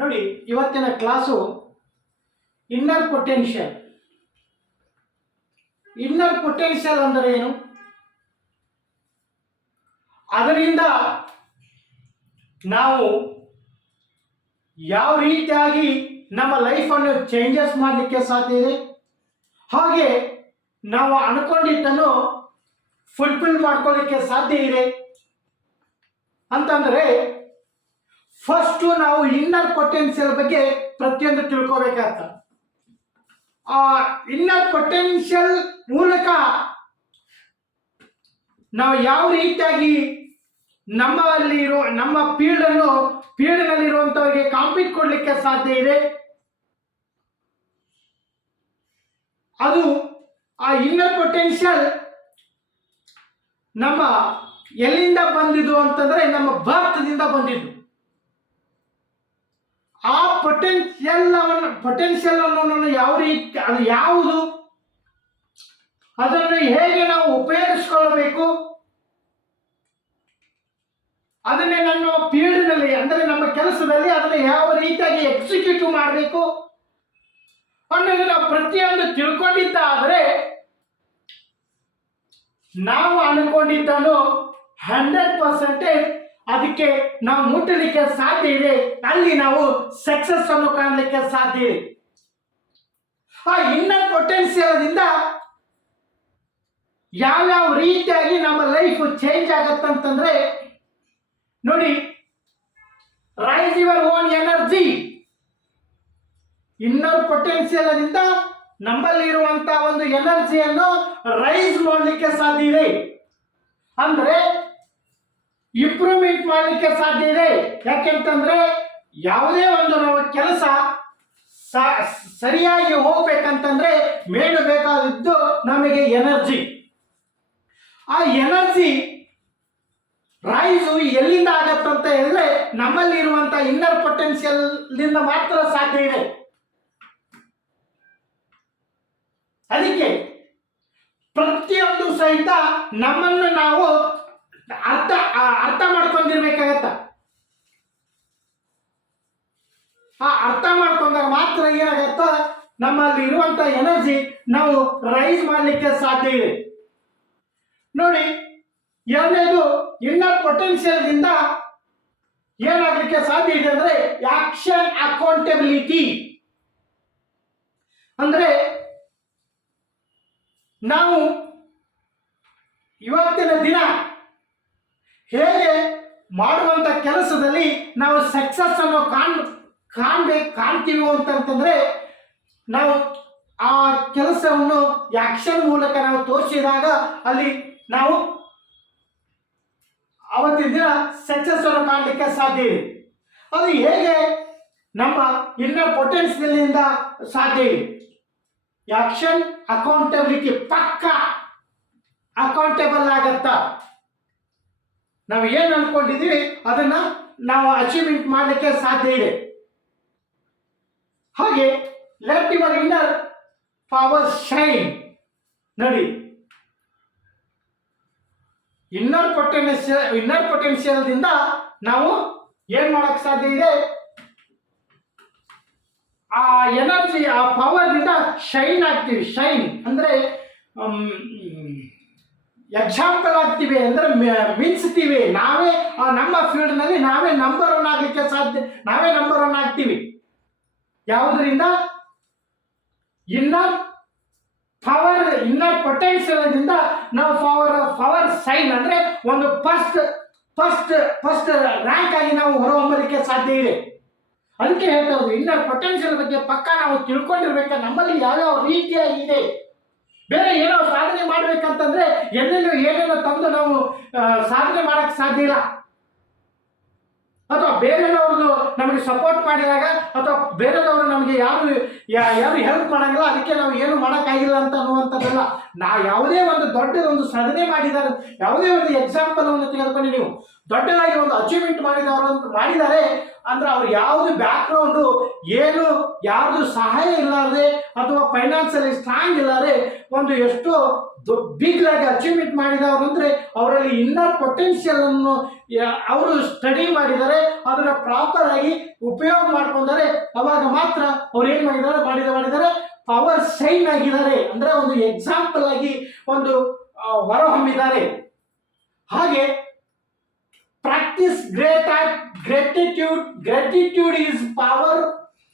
ನೋಡಿ, ಇವತ್ತಿನ class inner potential. Inner potential ಅಂದರೆ ಏನು, ಅದರಿಂದ ನಾವು ಯಾವ ರೀತಿಯಾಗಿ ನಮ್ಮ ಲೈಫನ್ನು ಚೇಂಜಸ್ ಮಾಡಲಿಕ್ಕೆ ಸಾಧ್ಯ ಇದೆ, ಹಾಗೆ ನಾವು ಅನ್ಕೊಂಡಿದ್ದನ್ನು ಫುಲ್ಫಿಲ್ ಮಾಡ್ಕೊಳ್ಳಿಕ್ಕೆ ಸಾಧ್ಯ ಇದೆ ಅಂತಂದರೆ ಫಸ್ಟು ನಾವು ಇನ್ನರ್ ಪೊಟೆನ್ಷಿಯಲ್ ಬಗ್ಗೆ ಪ್ರತಿಯೊಂದು ತಿಳ್ಕೋಬೇಕಾಗ್ತದೆ. ಆ ಇನ್ನರ್ ಪೊಟೆನ್ಷಿಯಲ್ ಮೂಲಕ ನಾವು ಯಾವ ರೀತಿಯಾಗಿ ನಮ್ಮ ಫೀಲ್ಡ್ನಲ್ಲಿರುವಂಥವ್ರಿಗೆ ಕಾಂಪೀಟ್ ಕೊಡಲಿಕ್ಕೆ ಸಾಧ್ಯ ಇದೆ, ಅದು ಆ ಇನ್ನರ್ ಪೊಟೆನ್ಷಿಯಲ್ ನಮ್ಮ ಎಲ್ಲಿಂದ ಬಂದಿದ್ದು ಅಂತಂದ್ರೆ ನಮ್ಮ ಭಾರತದಿಂದ ಬಂದಿದ್ದು. ಆ ಪೊಟೆನ್ಷಿಯಲ್ ಅನ್ನು ಯಾವ ರೀತಿ, ಅದು ಯಾವುದು, ಅದನ್ನು ಹೇಗೆ ನಾವು ಉಪಯೋಗಿಸ್ಕೊಳ್ಬೇಕು, ಅದನ್ನೇ ನಮ್ಮ ಫೀಲ್ಡ್ನಲ್ಲಿ ಅಂದರೆ ನಮ್ಮ ಕೆಲಸದಲ್ಲಿ ಅದನ್ನು ಯಾವ ರೀತಿಯಾಗಿ ಎಕ್ಸಿಕ್ಯೂಟ್ ಮಾಡಬೇಕು ಅನ್ನೋದು ನಾವು ಪ್ರತಿಯೊಂದು ತಿಳ್ಕೊಂಡಿದ್ದಾದರೆ ನಾವು ಅನ್ಕೊಂಡಿದ್ದನ್ನು 100% ಅದಕ್ಕೆ ನಾವು ಮುಟ್ಟಲಿಕ್ಕೆ ಸಾಧ್ಯ ಇದೆ, ಅಲ್ಲಿ ನಾವು ಸಕ್ಸಸ್ ಅನ್ನು ಕಾಣಲಿಕ್ಕೆ ಸಾಧ್ಯ ಇದೆ. ಆ ಇನ್ನರ್ ಪೊಟೆನ್ಷಿಯಲ್ದಿಂದ ಯಾವ್ಯಾವ ರೀತಿಯಾಗಿ ನಮ್ಮ ಲೈಫ್ ಚೇಂಜ್ ಆಗತ್ತಂತಂದ್ರೆ ನೋಡಿ, raise your own energy. Inner potential ಇಂದ ನಮ್ಮಲ್ಲಿ ಇರುವಂತಹ ಒಂದು ಎನರ್ಜಿಯನ್ನು ರೈಸ್ ಮಾಡಲಿಕ್ಕೆ ಸಾಧ್ಯ ಇದೆ, ಅಂದ್ರೆ ಇಂಪ್ರೂವ್ಮೆಂಟ್ ಮಾಡಲಿಕ್ಕೆ ಸಾಧ್ಯ ಇದೆ. ಯಾಕೆಂತಂದ್ರೆ ಯಾವುದೇ ಒಂದು ನಾವು ಕೆಲಸ ಸರಿಯಾಗಿ ಹೋಗ್ಬೇಕಂತಂದ್ರೆ ಮೇಲು ಬೇಕಾದದ್ದು ನಮಗೆ ಎನರ್ಜಿ. ಆ ಎನರ್ಜಿ ರೈಸು ಎಲ್ಲಿಂದ ಆಗತ್ತಂತ ಹೇಳಿದ್ರೆ ನಮ್ಮಲ್ಲಿ ಇರುವಂತಹ ಇನ್ನರ್ ಪೊಟೆನ್ಷಿಯಲ್ ದಿಂದ ಮಾತ್ರ ಸಾಧ್ಯ ಇದೆ. ಅದಕ್ಕೆ ಪ್ರತಿಯೊಂದು ಸಹಿತ ನಮ್ಮನ್ನು ನಾವು ಅರ್ಥ ಮಾಡ್ಕೊಂಡಿರ್ಬೇಕಾಗತ್ತ. ಆ ಅರ್ಥ ಮಾಡ್ಕೊಂಡಾಗ ಮಾತ್ರ ಏನಾಗತ್ತ, ನಮ್ಮಲ್ಲಿ ಇರುವಂತ ಎನರ್ಜಿ ನಾವು ರೈಸ್ ಮಾಡಲಿಕ್ಕೆ ಸಾಧ್ಯ ಇದೆ. ನೋಡಿ, ಎರಡನೇದು ಇನ್ನರ್ ಪೊಟೆನ್ಷಿಯಲ್ ದಿಂದ ಏನಾಗಲಿಕ್ಕೆ ಸಾಧ್ಯ ಇದೆ ಅಂದ್ರೆ ಆಕ್ಷನ್ ಅಕೌಂಟಬಿಲಿಟಿ. ಅಂದ್ರೆ ನಾವು ಇವತ್ತಿನ ದಿನ ಹೇಗೆ ಮಾಡುವಂತ ಕೆಲಸದಲ್ಲಿ ನಾವು ಸಕ್ಸಸ್ ಅನ್ನು ಕಾಣ್ತೀವಿ ಅಂತಂತಂದ್ರೆ ನಾವು ಆ ಕೆಲಸವನ್ನು ಆಕ್ಷನ್ ಮೂಲಕ ನಾವು ತೋರಿಸಿದಾಗ ಅಲ್ಲಿ ನಾವು ಅವತ್ತಿನ ದಿನ ಸಕ್ಸಸ್ ಅನ್ನು ಕಾಣಲಿಕ್ಕೆ ಸಾಧ್ಯ ಇದೆ. ಅದು ಹೇಗೆ ನಮ್ಮ ಇನ್ನರ್ ಪೊಟೆನ್ಷಿಯಲ್ ಇಂದ ಸಾಧ್ಯ ಇದೆ. ಆಕ್ಷನ್ ಅಕೌಂಟಬಿಲಿಟಿ, ಪಕ್ಕ ಅಕೌಂಟೇಬಲ್ ಆಗತ್ತ. ನಾವು ಏನು ಅನ್ಕೊಂಡಿದ್ದೀವಿ ಅದನ್ನ ನಾವು ಅಚೀವ್ಮೆಂಟ್ ಮಾಡಲಿಕ್ಕೆ ಸಾಧ್ಯ ಇದೆ. ಹಾಗೆ let your inner power shine. ನೋಡಿ, ಇನ್ನರ್ ಪೊಟೆನ್ಷಿಯಲ್ ದಿಂದ ನಾವು ಏನ್ ಮಾಡಕ್ ಸಾಧ್ಯ ಇದೆ, ಆ ಎನರ್ಜಿ, ಆ ಪವರ್ ಇಂದ ಶೈನ್ ಆಗ್ತೀವಿ. ಶೈನ್ ಅಂದ್ರೆ ಎಕ್ಸಾಂಪಲ್ ಆಗ್ತೀವಿ, ಅಂದ್ರೆ ಮಿಂಚ್ತೀವಿ. ನಾವೇ ನಮ್ಮ ಫೀಲ್ಡ್ ನಲ್ಲಿ ನಾವೇ ನಂಬರ್ 1 ಆಗ್ಲಿಕ್ಕೆ ಸಾಧ್ಯ, ನಾವೇ ನಂಬರ್ 1 ಆಗ್ತೀವಿ. ಯಾವುದರಿಂದ? ಇನ್ನರ್ ಪೊಟೆನ್ಷಿಯಲ್ ದಿಂದ ನಾವು ಪವರ್ ಸೈನ್ ಅಂದ್ರೆ ಒಂದು ಫಸ್ಟ್ ರ್ಯಾಂಕ್ ಆಗಿ ನಾವು ಹೊರಹೊಮ್ಮಲಿಕ್ಕೆ ಸಾಧ್ಯ ಇದೆ. ಅದಕ್ಕೆ ಹೇಳ್ತಾ ಇರೋದು ಇನ್ನರ್ ಪೊಟೆನ್ಷಿಯಲ್ ಬಗ್ಗೆ ಪಕ್ಕ ನಾವು ತಿಳ್ಕೊಂಡಿರ್ಬೇಕು. ನಮ್ಮಲ್ಲಿ ಯಾವ್ಯಾವ ರೀತಿಯಾಗಿದೆ, ಬೇರೆ ಏನೋ ಸಾಧನೆ ಮಾಡ್ಬೇಕಂತಂದ್ರೆ ಎಲ್ಲೆಲ್ಲೋ ಏನೇನೋ ತಂದು ನಾವು ಸಾಧನೆ ಮಾಡಕ್ ಸಾಧ್ಯ ಇಲ್ಲ. ಅಥವಾ ಬೇರೆಯವ್ರದ್ದು ನಮಗೆ ಸಪೋರ್ಟ್ ಮಾಡಿದಾಗ ಅಥವಾ ಬೇರೆದವರು ನಮಗೆ ಯಾರು ಹೆಲ್ಪ್ ಮಾಡಂಗಿಲ್ಲ, ಅದಕ್ಕೆ ನಾವು ಏನು ಮಾಡೋಕ್ಕಾಗಿಲ್ಲ ಅಂತ ಅನ್ನುವಂಥದ್ದಲ್ಲ. ಯಾವುದೇ ಒಂದು ದೊಡ್ಡದೊಂದು ಸಾಧನೆ ಮಾಡಿದ್ದಾರೆ, ಯಾವುದೇ ಒಂದು ಎಕ್ಸಾಂಪಲ್ ಅನ್ನು ತೆಗೆದುಕೊಂಡು ನೀವು ದೊಡ್ಡದಾಗಿ ಒಂದು ಅಚೀವ್ಮೆಂಟ್ ಮಾಡಿದ್ದಾರೆ ಅಂದ್ರೆ ಅವ್ರು ಯಾವುದು ಬ್ಯಾಕ್ಗ್ರೌಂಡು ಏನು, ಯಾರ್ದು ಸಹಾಯ ಇಲ್ಲಾರದೆ ಅಥವಾ ಫೈನಾನ್ಸಿಯಲಿ ಸ್ಟ್ರಾಂಗ್ ಇಲ್ಲಾರೆ ಒಂದು ಎಷ್ಟೋ ಬಿಗ್ ಆಗಿ ಅಚೀವ್ಮೆಂಟ್ ಮಾಡಿದವರು ಅಂದ್ರೆ ಅವರಲ್ಲಿ ಇನ್ನರ್ ಪೊಟೆನ್ಷಿಯಲ್ ಅನ್ನು ಅವರು ಸ್ಟಡಿ ಮಾಡಿದರೆ, ಅದನ್ನ ಪ್ರಾಪರ್ ಆಗಿ ಉಪಯೋಗ ಮಾಡ್ಕೊಂಡಾರೆ ಅವಾಗ ಮಾತ್ರ ಅವ್ರು ಏನ್ ಮಾಡಿದ್ದಾರೆ ಪವರ್ ಸೈನ್ ಆಗಿದ್ದಾರೆ, ಅಂದ್ರೆ ಒಂದು ಎಕ್ಸಾಂಪಲ್ ಆಗಿ ಒಂದು ಹೊರಹೊಮ್ಮಿದ್ದಾರೆ. ಹಾಗೆ practice gratitude is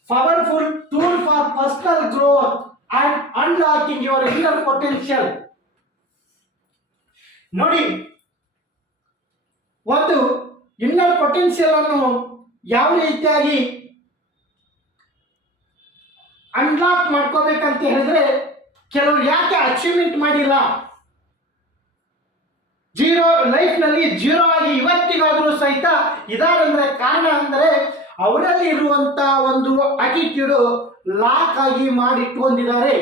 powerful tool for personal growth and unlocking your inner potential. ನೋಡಿ, ಒಂದು ಇನ್ನರ್ ಪೊಟೆನ್ಷಿಯಲ್ ಅನ್ನು ಯಾವ ರೀತಿಯಾಗಿ ಅನ್ಲಾಕ್ ಮಾಡ್ಕೋಬೇಕಂತ ಹೇಳಿದ್ರೆ, ಕೆಲವರು ಯಾಕೆ ಅಚೀವ್ಮೆಂಟ್ ಮಾಡಿಲ್ಲ, ಲೈಫ್ನಲ್ಲಿ ಜೀರೋ ಆಗಿ ಇವತ್ತಿಗಾದ್ರೂ ಸಹಿತ ಇದಾರಂದ್ರೆ ಕಾರಣ ಅಂದ್ರೆ ಅವರಲ್ಲಿ ಇರುವಂತ ಒಂದು ಅಟಿಟ್ಯೂಡ್ ಲಾಕ್ ಆಗಿ ಮಾಡಿಟ್ಕೊಂಡಿದ್ದಾರೆ.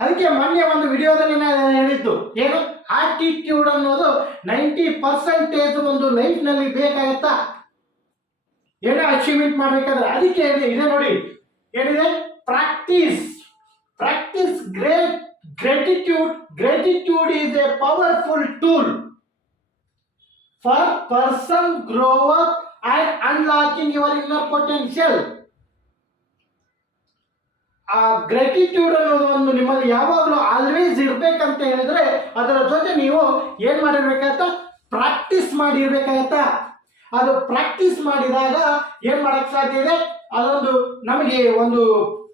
ಅದಕ್ಕೆ ಮೊನ್ನೆ ಒಂದು ವಿಡಿಯೋದಲ್ಲಿ ನಾನು ಹೇಳಿದ್ದು ಏನು, ಆಟಿಟ್ಯೂಡ್ ಅನ್ನೋದು 90% ಒಂದು ಲೈಫ್ನಲ್ಲಿ ಬೇಕಾಗತ್ತಾ ಏನೋ ಅಚೀವ್ಮೆಂಟ್ ಮಾಡ್ಬೇಕಾದ್ರೆ. ಅದಕ್ಕೆ ಇದೆ ನೋಡಿ, ಏನಿದೆ, practice gratitude is a powerful tool for person growth and unlocking your inner potential. ಆ ಗ್ರಾಟಿಟ್ಯೂಡ್ ಅನ್ನೋದು ಒಂದು ನಿಮ್ಮಲ್ಲಿ ಯಾವಾಗಲೂ ಆಲ್ವೇಸ್ ಇರ್ಬೇಕಂತ ಹೇಳಿದ್ರೆ ಅದರ ಜೊತೆ ನೀವು ಏನ್ ಮಾಡಿರ್ಬೇಕಾಗತ್ತ, ಪ್ರಾಕ್ಟೀಸ್ ಮಾಡಿರ್ಬೇಕಾಗತ್ತ. ಅದು ಪ್ರಾಕ್ಟೀಸ್ ಮಾಡಿದಾಗ ಏನ್ ಮಾಡಕ್ ಸಾಧ್ಯ ಇದೆ, ಅದೊಂದು ನಮಗೆ ಒಂದು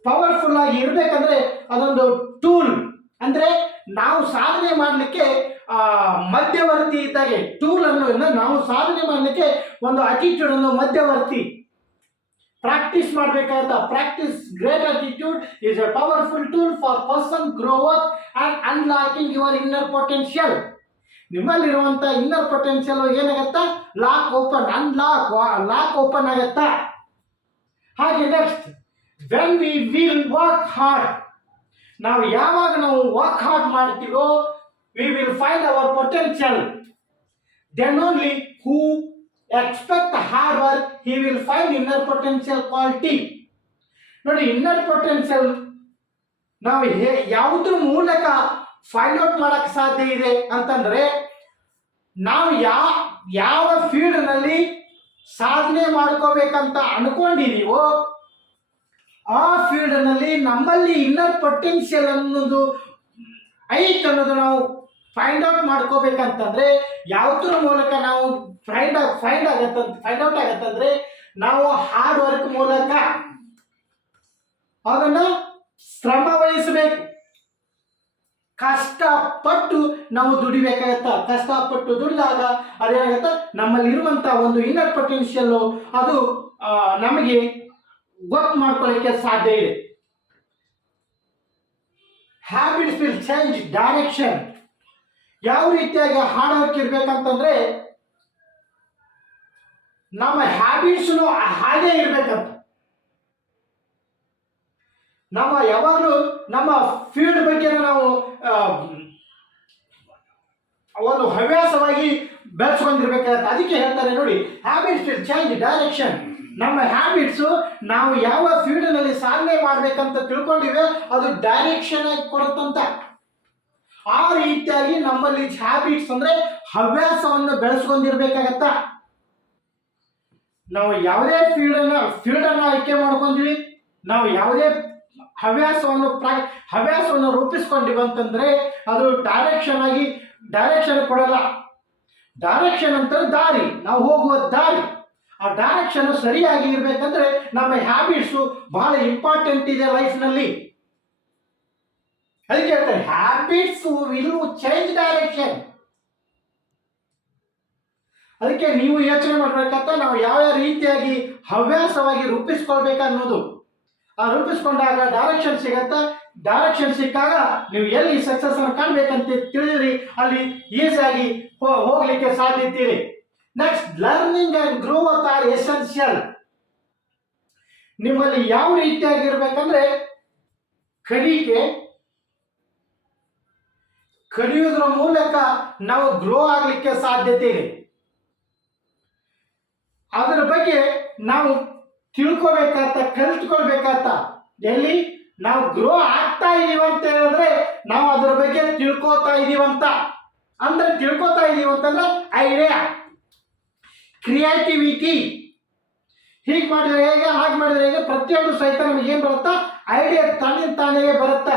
ಪವರ್ಫುಲ್ ಆಗಿ ಇರ್ಬೇಕಂದ್ರೆ ಅದೊಂದು ಟೂಲ್, ಅಂದ್ರೆ ನಾವು ಸಾಧನೆ ಮಾಡಲಿಕ್ಕೆ ಮಧ್ಯವರ್ತಿ ಇದ್ದಾಗೆ ಟೂಲ್ ಅನ್ನು ನಾವು ಸಾಧನೆ ಮಾಡಲಿಕ್ಕೆ ಒಂದು ಅಟಿಟ್ಯೂಡ್ ಅನ್ನು ಮಧ್ಯವರ್ತಿ ಪ್ರಾಕ್ಟೀಸ್ ಮಾಡಬೇಕಾದ. Practice great attitude is a powerful tool for person growth and unlocking your inner potential. ನಿಮ್ಮಲ್ಲಿರುವಂತ ಇನ್ನರ್ ಪೊಟೆನ್ಷಿಯಲ್ ಏನಾಗತ್ತ, ಲಾಕ್ ಓಪನ್ ಆಗತ್ತ. ಹಾಗೆ next, when we will work hard, ನಾವು ಯಾವಾಗ ನಾವು ವರ್ಕ್ ಹಾರ್ಡ್ ಮಾಡ್ತೀವೋ we will find our potential. Then only who expect hard work he will find inner potential quality. ನೋಡಿ, inner potential ನಾವು ಯಾವುದ್ರ ಮೂಲಕ ಫೈಂಡ್ ಔಟ್ ಮಾಡಕ್ ಸಾಧ್ಯ ಇದೆ ಅಂತಂದ್ರೆ, ನಾವು ಯಾವ ಫೀಲ್ಡ್ ನಲ್ಲಿ ಸಾಧನೆ ಮಾಡ್ಕೋಬೇಕಂತ ಅನ್ಕೊಂಡಿದೀವೋ ಆ ಫೀಲ್ಡ್ ನಲ್ಲಿ ನಮ್ಮಲ್ಲಿ ಇನ್ನರ್ ಪೊಟೆನ್ಷಿಯಲ್ ಅನ್ನೋದು ಐತ್ ಅನ್ನೋದು ನಾವು ಫೈಂಡ್ ಔಟ್ ಮಾಡ್ಕೋಬೇಕಂತಂದ್ರೆ ಯಾವುದ್ರ ಮೂಲಕ ನಾವು ಫೈಂಡ್ ಔಟ್ ಆಗತ್ತಂದ್ರೆ ನಾವು ಹಾರ್ಡ್ ವರ್ಕ್ ಮೂಲಕ ಅದನ್ನ ಶ್ರಮ ವಹಿಸಬೇಕು, ಕಷ್ಟಪಟ್ಟು ನಾವು ದುಡಿಬೇಕಾಗತ್ತ. ಕಷ್ಟಪಟ್ಟು ದುಡಿದಾಗ ಅದೇನಾಗತ್ತ, ನಮ್ಮಲ್ಲಿ ಇರುವಂತ ಒಂದು ಇನ್ನರ್ ಪೊಟೆನ್ಷಿಯಲ್ ಅದು ನಮಗೆ ಗೊತ್ತು ಮಾಡ್ಕೊಳ್ಳಿಕ್ಕೆ ಸಾಧ್ಯ ಇದೆ. Habits will change direction. ಯಾವ ರೀತಿಯಾಗಿ ಹಾರ್ಡ್ ವರ್ಕ್ ಇರ್ಬೇಕಂತಂದ್ರೆ ನಮ್ಮ ಹ್ಯಾಬಿಟ್ಸ್ ಹಾಗೆ ಇರ್ಬೇಕಂತ. ನಮ್ಮ ಯಾವಾಗಲೂ ನಮ್ಮ ಫೀಲ್ಡ್ ಬಗ್ಗೆ ನಾವು ಒಂದು ಹವ್ಯಾಸವಾಗಿ ಬೆಳೆಸ್ಕೊಂಡಿರ್ಬೇಕಾಗತ್ತೆ. ಅದಕ್ಕೆ ಹೇಳ್ತಾರೆ ನೋಡಿ, ಹ್ಯಾಬಿಟ್ಸ್ ವಿಲ್ ಚೇಂಜ್ ಡೈರೆಕ್ಷನ್. ನಮ್ಮ ಹ್ಯಾಬಿಟ್ಸು ನಾವು ಯಾವ ಫೀಲ್ಡ್ ನಲ್ಲಿ ಸಾಧನೆ ಮಾಡ್ಬೇಕಂತ ತಿಳ್ಕೊಂಡಿವೆ ಅದು ಡೈರೆಕ್ಷನ್ ಆಗಿ ಕೊಡುತ್ತಂತ. ಆ ರೀತಿಯಾಗಿ ನಮ್ಮಲ್ಲಿ ಹ್ಯಾಬಿಟ್ಸ್ ಅಂದ್ರೆ ಹವ್ಯಾಸವನ್ನು ಬೆಳೆಸ್ಕೊಂಡಿರ್ಬೇಕಾಗತ್ತ. ನಾವು ಯಾವುದೇ ಫೀಲ್ಡ್ ಅನ್ನು ಆಯ್ಕೆ ಮಾಡ್ಕೊಂಡ್ವಿ, ನಾವು ಯಾವುದೇ ಹವ್ಯಾಸವನ್ನು ರೂಪಿಸ್ಕೊಂಡಿವಿ ಅಂತಂದ್ರೆ ಅದು ಡೈರೆಕ್ಷನ್ ಕೊಡಲ್ಲ. ಡೈರೆಕ್ಷನ್ ಅಂತ ದಾರಿ, ನಾವು ಹೋಗುವ ದಾರಿ, ಆ ಡೈರೆಕ್ಷನ್ ಸರಿಯಾಗಿ ಇರ್ಬೇಕಂದ್ರೆ ನಮ್ಮ ಹ್ಯಾಬಿಟ್ಸು ಬಹಳ ಇಂಪಾರ್ಟೆಂಟ್ ಇದೆ ಲೈಫ್ನಲ್ಲಿ. ಅದಕ್ಕೆ ಹೇಳ್ತಾರೆ ಹ್ಯಾಬಿಟ್ಸ್ ವಿಲ್ ಚೇಂಜ್ ಡೈರೆಕ್ಷನ್. ಅದಕ್ಕೆ ನೀವು ಯೋಚನೆ ಮಾಡ್ಬೇಕಂತ ನಾವು ಯಾವ ರೀತಿಯಾಗಿ ಹವ್ಯಾಸವಾಗಿ ರೂಪಿಸ್ಕೊಳ್ಬೇಕನ್ನೋದು. ಆ ರೂಪಿಸ್ಕೊಂಡಾಗ ಡೈರೆಕ್ಷನ್ ಸಿಗತ್ತ. ಡೈರೆಕ್ಷನ್ ಸಿಕ್ಕಾಗ ನೀವು ಎಲ್ಲಿ ಸಕ್ಸಸ್ ಅನ್ನು ಕಾಣ್ಬೇಕಂತ ತಿಳಿದ್ರಿ ಅಲ್ಲಿ ಈಸಿಯಾಗಿ ಹೋಗ್ಲಿಕ್ಕೆ ಸಾಧ್ಯತೆ ಇದೆ. Next, learning and growth R essential. ನಿಮ್ಮಲ್ಲಿ ಯಾವ ರೀತಿಯಾಗಿರ್ಬೇಕಂದ್ರೆ ಕಲಿಯುವುದರ ಮೂಲಕ ನಾವು ಗ್ರೋ ಆಗ್ಲಿಕ್ಕೆ ಸಾಧ್ಯತೆ ಇದೆ. ಅದರ ಬಗ್ಗೆ ನಾವು ಕಲಿತ್ಕೊಳ್ಬೇಕಾತ. ಎಲ್ಲಿ ನಾವು ಗ್ರೋ ಆಗ್ತಾ ಇದೀವಿ ಅಂತ ಹೇಳಿದ್ರೆ ನಾವು ಅದರ ಬಗ್ಗೆ ತಿಳ್ಕೋತಾ ಇದೀವಂತ. ಅಂದ್ರೆ ತಿಳ್ಕೋತಾ ಇದೀವಿ ಅಂತಂದ್ರೆ ಐಡಿಯಾ. ಕ್ರಿಯೇಟಿವಿಟಿ. ಹೀಗೆ ಮಾಡಿದ್ರೆ ಹೇಗೆ, ಹಾಗೆ ಮಾಡಿದ್ರೆ ಹೇಗೆ, ಪ್ರತಿಯೊಂದು ಸಹಿತ ನಮಗೆ ಏನು ಬರುತ್ತಾ, ಐಡಿಯಾ ತಾನೇ ಬರುತ್ತಾ.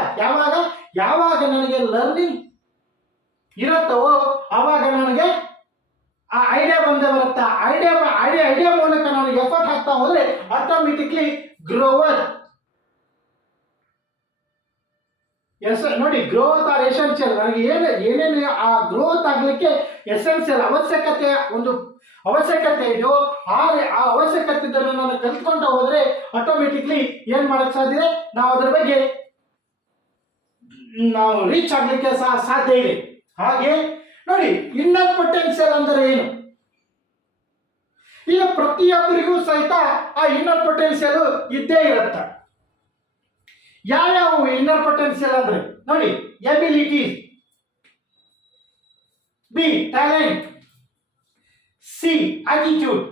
ಯಾವಾಗ ನನಗೆ ಲರ್ನಿಂಗ್ ಇರುತ್ತವೋ ಆವಾಗ ನನಗೆ ಆ ಐಡಿಯಾ ಬಂದೇ ಬರುತ್ತಾ. ಐಡಿಯಾ ಮೂಲಕ ನಾನು ಎಫರ್ಟ್ ಹಾಕ್ತಾ ಹೋದ್ರೆ ಆಟೋಮೆಟಿಕ್ಲಿ ಗ್ರೋವರ್. ನೋಡಿ, ಗ್ರೋತ್ ಆರ್ ಎಸೆನ್ಷಿಯಲ್. ನನಗೆ ಏನೇನು ಆ ಗ್ರೋತ್ ಆಗ್ಲಿಕ್ಕೆ ಎಸೆನ್ಷಿಯಲ್ ಅವಶ್ಯಕತೆ ಇದೆಯೋ ಆ ಅವಶ್ಯಕತೆ ಇದ್ದನ್ನು ನಾನು ಕಲ್ತ್ಕೊಂಡ ಹೋದ್ರೆ ಆಟೋಮೆಟಿಕ್ಲಿ ಏನ್ ಮಾಡಕ್ ಸಾಧ್ಯ ಇದೆ, ನಾವು ಅದ್ರ ಬಗ್ಗೆ ನಾವು ರೀಚ್ ಆಗ್ಲಿಕ್ಕೆ ಸಾಧ್ಯ ಇದೆ. ಹಾಗೆ ನೋಡಿ, ಇನ್ನರ್ ಪೊಟೆನ್ಷಿಯಲ್ ಅಂದ್ರೆ ಏನು? ಈಗ ಪ್ರತಿಯೊಬ್ಬರಿಗೂ ಸಹಿತ ಆ ಇನ್ನರ್ ಪೊಟೆನ್ಷಿಯಲ್ ಇದ್ದೇ ಇರುತ್ತೆ. ಯಾವ್ಯಾವ ಇನ್ನರ್ ಪೊಟೆನ್ಷಿಯಲ್ ಅಂದ್ರೆ ನೋಡಿ, abilities, B talent, C attitude,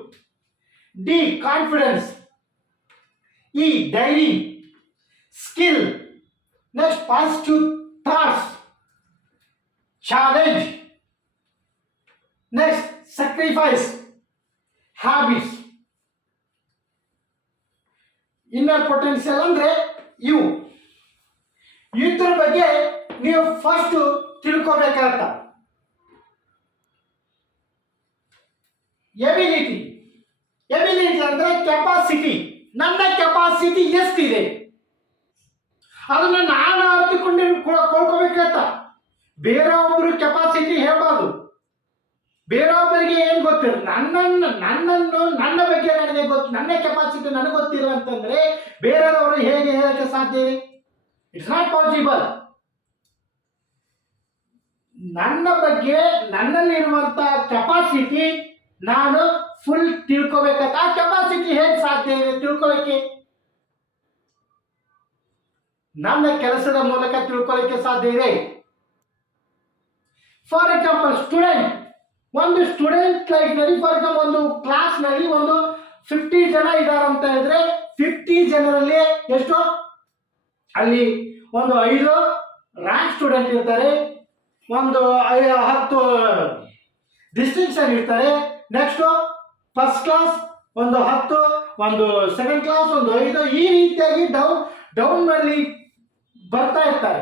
D confidence, E dairy, skill, next positive thoughts, challenge, next sacrifice, habits. Inner potential ಅಂದ್ರೆ ಇದ್ರ ಬಗ್ಗೆ ನೀವು ಫಸ್ಟ್ ತಿಳ್ಕೋಬೇಕಾಗತ್ತ. ಎಬಿಲಿಟಿ ಅಂದ್ರೆ ಕೆಪಾಸಿಟಿ. ನನ್ನ ಕೆಪಾಸಿಟಿ ಎಷ್ಟಿದೆ ಅದನ್ನ ನಾನು ಕೊಳ್ಕೋಬೇಕಾಗತ್ತ. ಬೇರೆಯೊಬ್ಬರು ಕೆಪಾಸಿಟಿ ಹೇಳ್ಬಾರ್ದು. ಬೇರೊಬ್ಬರಿಗೆ ಏನ್ ಗೊತ್ತಿರ, ನನ್ನ ಬಗ್ಗೆ ನನಗೆ ಗೊತ್ತು, ನನ್ನ ಕೆಪಾಸಿಟಿ ನನಗೆ ಗೊತ್ತಿಲ್ಲ ಅಂತಂದ್ರೆ ಬೇರೆಯವರು ಹೇಗೆ ಹೇಳಕ್ಕೆ ಸಾಧ್ಯ ಇದೆ? It's not possible. ನನ್ನ ಬಗ್ಗೆ ನನ್ನಲ್ಲಿರುವಂತ ಕೆಪಾಸಿಟಿ ನಾನು ಫುಲ್ ತಿಳ್ಕೋಬೇಕಂತ. ಆ ಕೆಪಾಸಿಟಿ ಹೇಗೆ ಸಾಧ್ಯ ಇದೆ ತಿಳ್ಕೊಳ್ಳೋಕೆ? ನನ್ನ ಕೆಲಸದ ಮೂಲಕ ತಿಳ್ಕೊಳ್ಳೋಕೆ ಸಾಧ್ಯ ಇದೆ. ಫಾರ್ ಎಕ್ಸಾಂಪಲ್, ಒಂದು ಸ್ಟೂಡೆಂಟ್ ಲೈಫ್ ನಲ್ಲಿ, ಫಾರ್ ಎಕ್ಸಾಂಪಲ್ ಒಂದು ಕ್ಲಾಸ್ ನಲ್ಲಿ ಒಂದು 50 ಜನ ಇದ್ದಾರೆ ಅಂತ ಹೇಳಿದ್ರೆ 50 ಜನರಲ್ಲಿ ಎಷ್ಟು, ಅಲ್ಲಿ ಒಂದು 5 ರ್ಯಾಂಕ್ ಸ್ಟೂಡೆಂಟ್ ಇರ್ತಾರೆ, ಒಂದು 10 ಡಿಸ್ಟಿಂಕ್ಷನ್ ಇರ್ತಾರೆ, ನೆಕ್ಸ್ಟ್ ಫಸ್ಟ್ ಕ್ಲಾಸ್ ಒಂದು 10, ಒಂದು ಸೆಕೆಂಡ್ ಕ್ಲಾಸ್ ಒಂದು 5, ಈ ರೀತಿಯಾಗಿ ಡೌನ್ ನಲ್ಲಿ ಬರ್ತಾ ಇರ್ತಾರೆ.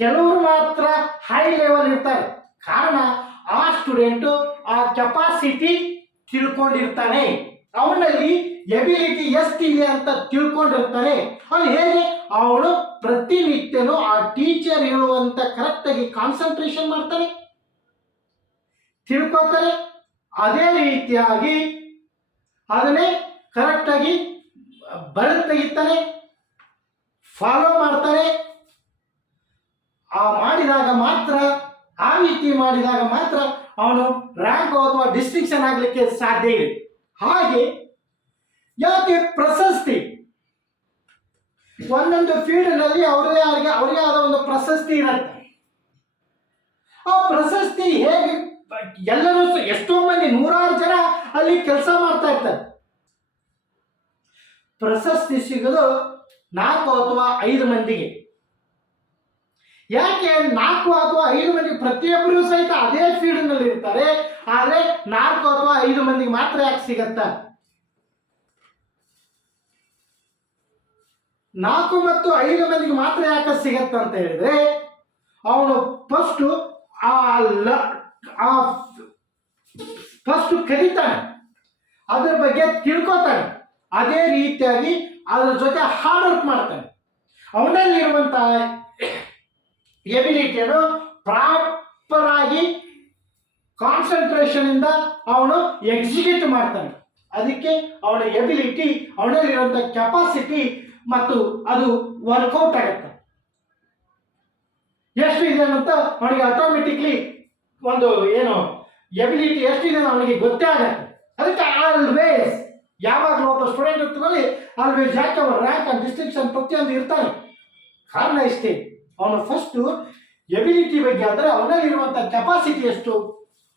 ಕೆಲವರು ಮಾತ್ರ ಹೈ ಲೆವೆಲ್ ಇರ್ತಾರೆ. ಕಾರಣ, ಆ ಸ್ಟೂಡೆಂಟ್ ಆ ಕೆಪಾಸಿಟಿ ತಿಳ್ಕೊಂಡಿರ್ತಾನೆ, ಅವನಲ್ಲಿ ಎಬಿಲಿಟಿ ಎಷ್ಟಿದೆ ಅಂತ ತಿಳ್ಕೊಂಡಿರ್ತಾನೆ. ಅವನು ಹೇಗೆ, ಅವನು ಪ್ರತಿನಿತ್ಯನೂ ಆ ಟೀಚರ್ ಹೇಳುವಂತ ಕರೆಕ್ಟಾಗಿ ಕಾನ್ಸಂಟ್ರೇಷನ್ ಮಾಡ್ತಾನೆ, ತಿಳ್ಕೊತಾರೆ. ಅದೇ ರೀತಿಯಾಗಿ ಅದನ್ನೇ ಕರೆಕ್ಟಾಗಿ ಬರೆದು ತೆಗಿತಾನೆ, ಫಾಲೋ ಮಾಡ್ತಾನೆ. ಆ ರೀತಿ ಮಾಡಿದಾಗ ಮಾತ್ರ ಅವನು ರ್ಯಾಂಕ್ ಅಥವಾ ಡಿಸ್ಟಿಂಕ್ಷನ್ ಆಗಲಿಕ್ಕೆ ಸಾಧ್ಯ ಇದೆ. ಹಾಗೆ ಯಾಕೆ ಪ್ರಶಸ್ತಿ, ಒಂದೊಂದು ಫೀಲ್ಡ್ ನಲ್ಲಿ ಅವರೇ ಆದ ಒಂದು ಪ್ರಶಸ್ತಿ ಇರುತ್ತೆ. ಆ ಪ್ರಶಸ್ತಿ ಹೇಗೆ, ಎಲ್ಲರೂ ಎಷ್ಟೋ ಮಂದಿ 100 ಜನ ಅಲ್ಲಿ ಕೆಲಸ ಮಾಡ್ತಾ ಇರ್ತಾರೆ. ಪ್ರಶಸ್ತಿ ಸಿಗೋದು 4 ಅಥವಾ 5 ಮಂದಿಗೆ. ಯಾಕೆ 4 ಅಥವಾ 5 ಮಂದಿ? ಪ್ರತಿಯೊಬ್ಬರು ಸಹಿತ ಅದೇ ಫೀಲ್ಡ್ ನಲ್ಲಿ ಇರ್ತಾರೆ, ಆದ್ರೆ 4 ಅಥವಾ 5 ಮಂದಿಗೆ ಮಾತ್ರ ಯಾಕೆ ಸಿಗತ್ತ? 4 ಮತ್ತು 5 ಮಂದಿಗೆ ಮಾತ್ರ ಯಾಕೆ ಸಿಗತ್ತ ಅಂತ ಹೇಳಿದ್ರೆ, ಅವನು ಫಸ್ಟ್ ಕಲಿತಾನೆ, ಅದ್ರ ಬಗ್ಗೆ ತಿಳ್ಕೊತಾನೆ, ಅದೇ ರೀತಿಯಾಗಿ ಅದ್ರ ಜೊತೆ ಹಾರ್ಡ್ ವರ್ಕ್ ಮಾಡ್ತಾನೆ. ಅವನಲ್ಲಿರುವಂತ ಎಬಿಲಿಟಿಯನ್ನು ಪ್ರಾಪರ್ ಆಗಿ ಕಾನ್ಸಂಟ್ರೇಷನ್ ಇಂದ ಅವನು ಎಕ್ಸಿಕ್ಯೂಟ್ ಮಾಡ್ತಾನೆ. ಅದಕ್ಕೆ ಅವನ ಎಬಿಲಿಟಿ, ಅವನಲ್ಲಿರುವಂತ ಕೆಪಾಸಿಟಿ ಮತ್ತು ಅದು ವರ್ಕೌಟ್ ಆಗುತ್ತೆ. ಎಷ್ಟು ಇದೆ ಅಂತ ಅವನಿಗೆ ಆಟೋಮೆಟಿಕ್ಲಿ ಒಂದು ಎಬಿಲಿಟಿ ಎಷ್ಟಿದೆ ಅವನಿಗೆ ಗೊತ್ತೇ ಆಗುತ್ತೆ. ಅದಕ್ಕೆ ಆಲ್ವೇಸ್ ಯಾವಾಗಲೂ ಒಬ್ಬ ಸ್ಟೂಡೆಂಟ್ ಇರ್ತದಲ್ಲಿ ಆಲ್ವೇಸ್ ಯಾಕೆ ಅವನ ರ್ಯಾಂಕ್ ಅಂಡ್ ಡಿಸ್ಟಿಂಕ್ಷನ್ ಪ್ರತಿಯೊಂದು ಇರ್ತಾನೆ. ಕಾರಣ ಇಷ್ಟೇ, ಅವನು ಫಸ್ಟ್ ಎಬಿಲಿಟಿ ಬಗ್ಗೆ ಅಂದರೆ ಅವನಲ್ಲಿರುವಂಥ ಕೆಪಾಸಿಟಿ ಎಷ್ಟು,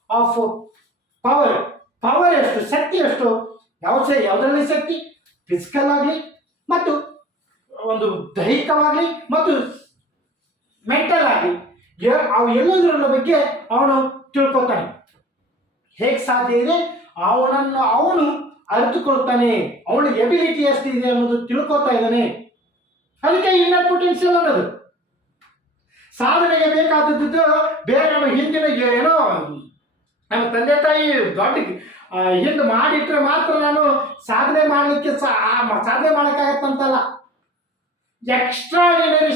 ಆಫ್ ಪವರ್ ಎಷ್ಟು, ಶಕ್ತಿ ಎಷ್ಟು, ಯಾವುದರಲ್ಲಿ ಶಕ್ತಿ, ಫಿಸಿಕಲ್ ಆಗಲಿ ಮತ್ತು ಒಂದು ದೈಹಿಕವಾಗಲಿ ಮತ್ತು ಮೆಂಟಲ್ ಆಗಿ, ಅವು ಎಲ್ಲದರ ಬಗ್ಗೆ ಅವನು ತಿಳ್ಕೊತಾನೆ. ಹೇಗೆ ಸಾಧ್ಯ ಇದೆ? ಅವನನ್ನು ಅವನು ಅರಿತುಕೊಳ್ತಾನೆ, ಅವನ ಎಬಿಲಿಟಿ ಎಷ್ಟಿದೆ ಅನ್ನೋದು ತಿಳ್ಕೊತಾ ಇದ್ದಾನೆ. ಅದಕ್ಕೆ ಇನ್ನರ್ ಪೊಟೆನ್ಷಿಯಲ್ ಅನ್ನೋದು. ಸಾಧನೆಗೆ ಬೇಕಾದದ್ದು ಬೇರೆ ನಮ್ಮ ಹಿಂದಿನ ಏನೋ ನಮ್ಮ ತಂದೆ ತಾಯಿ ದೊಡ್ಡ ಹಿಂದೆ ಮಾಡಿಟ್ರೆ ಮಾತ್ರ ನಾನು ಸಾಧನೆ ಮಾಡಲಿಕ್ಕೆ ಸಾಧನೆ ಮಾಡೋಕ್ಕಾಗತ್ತಂತಲ್ಲ. ಎಕ್ಸ್ಟ್ರಾಡಿನರಿ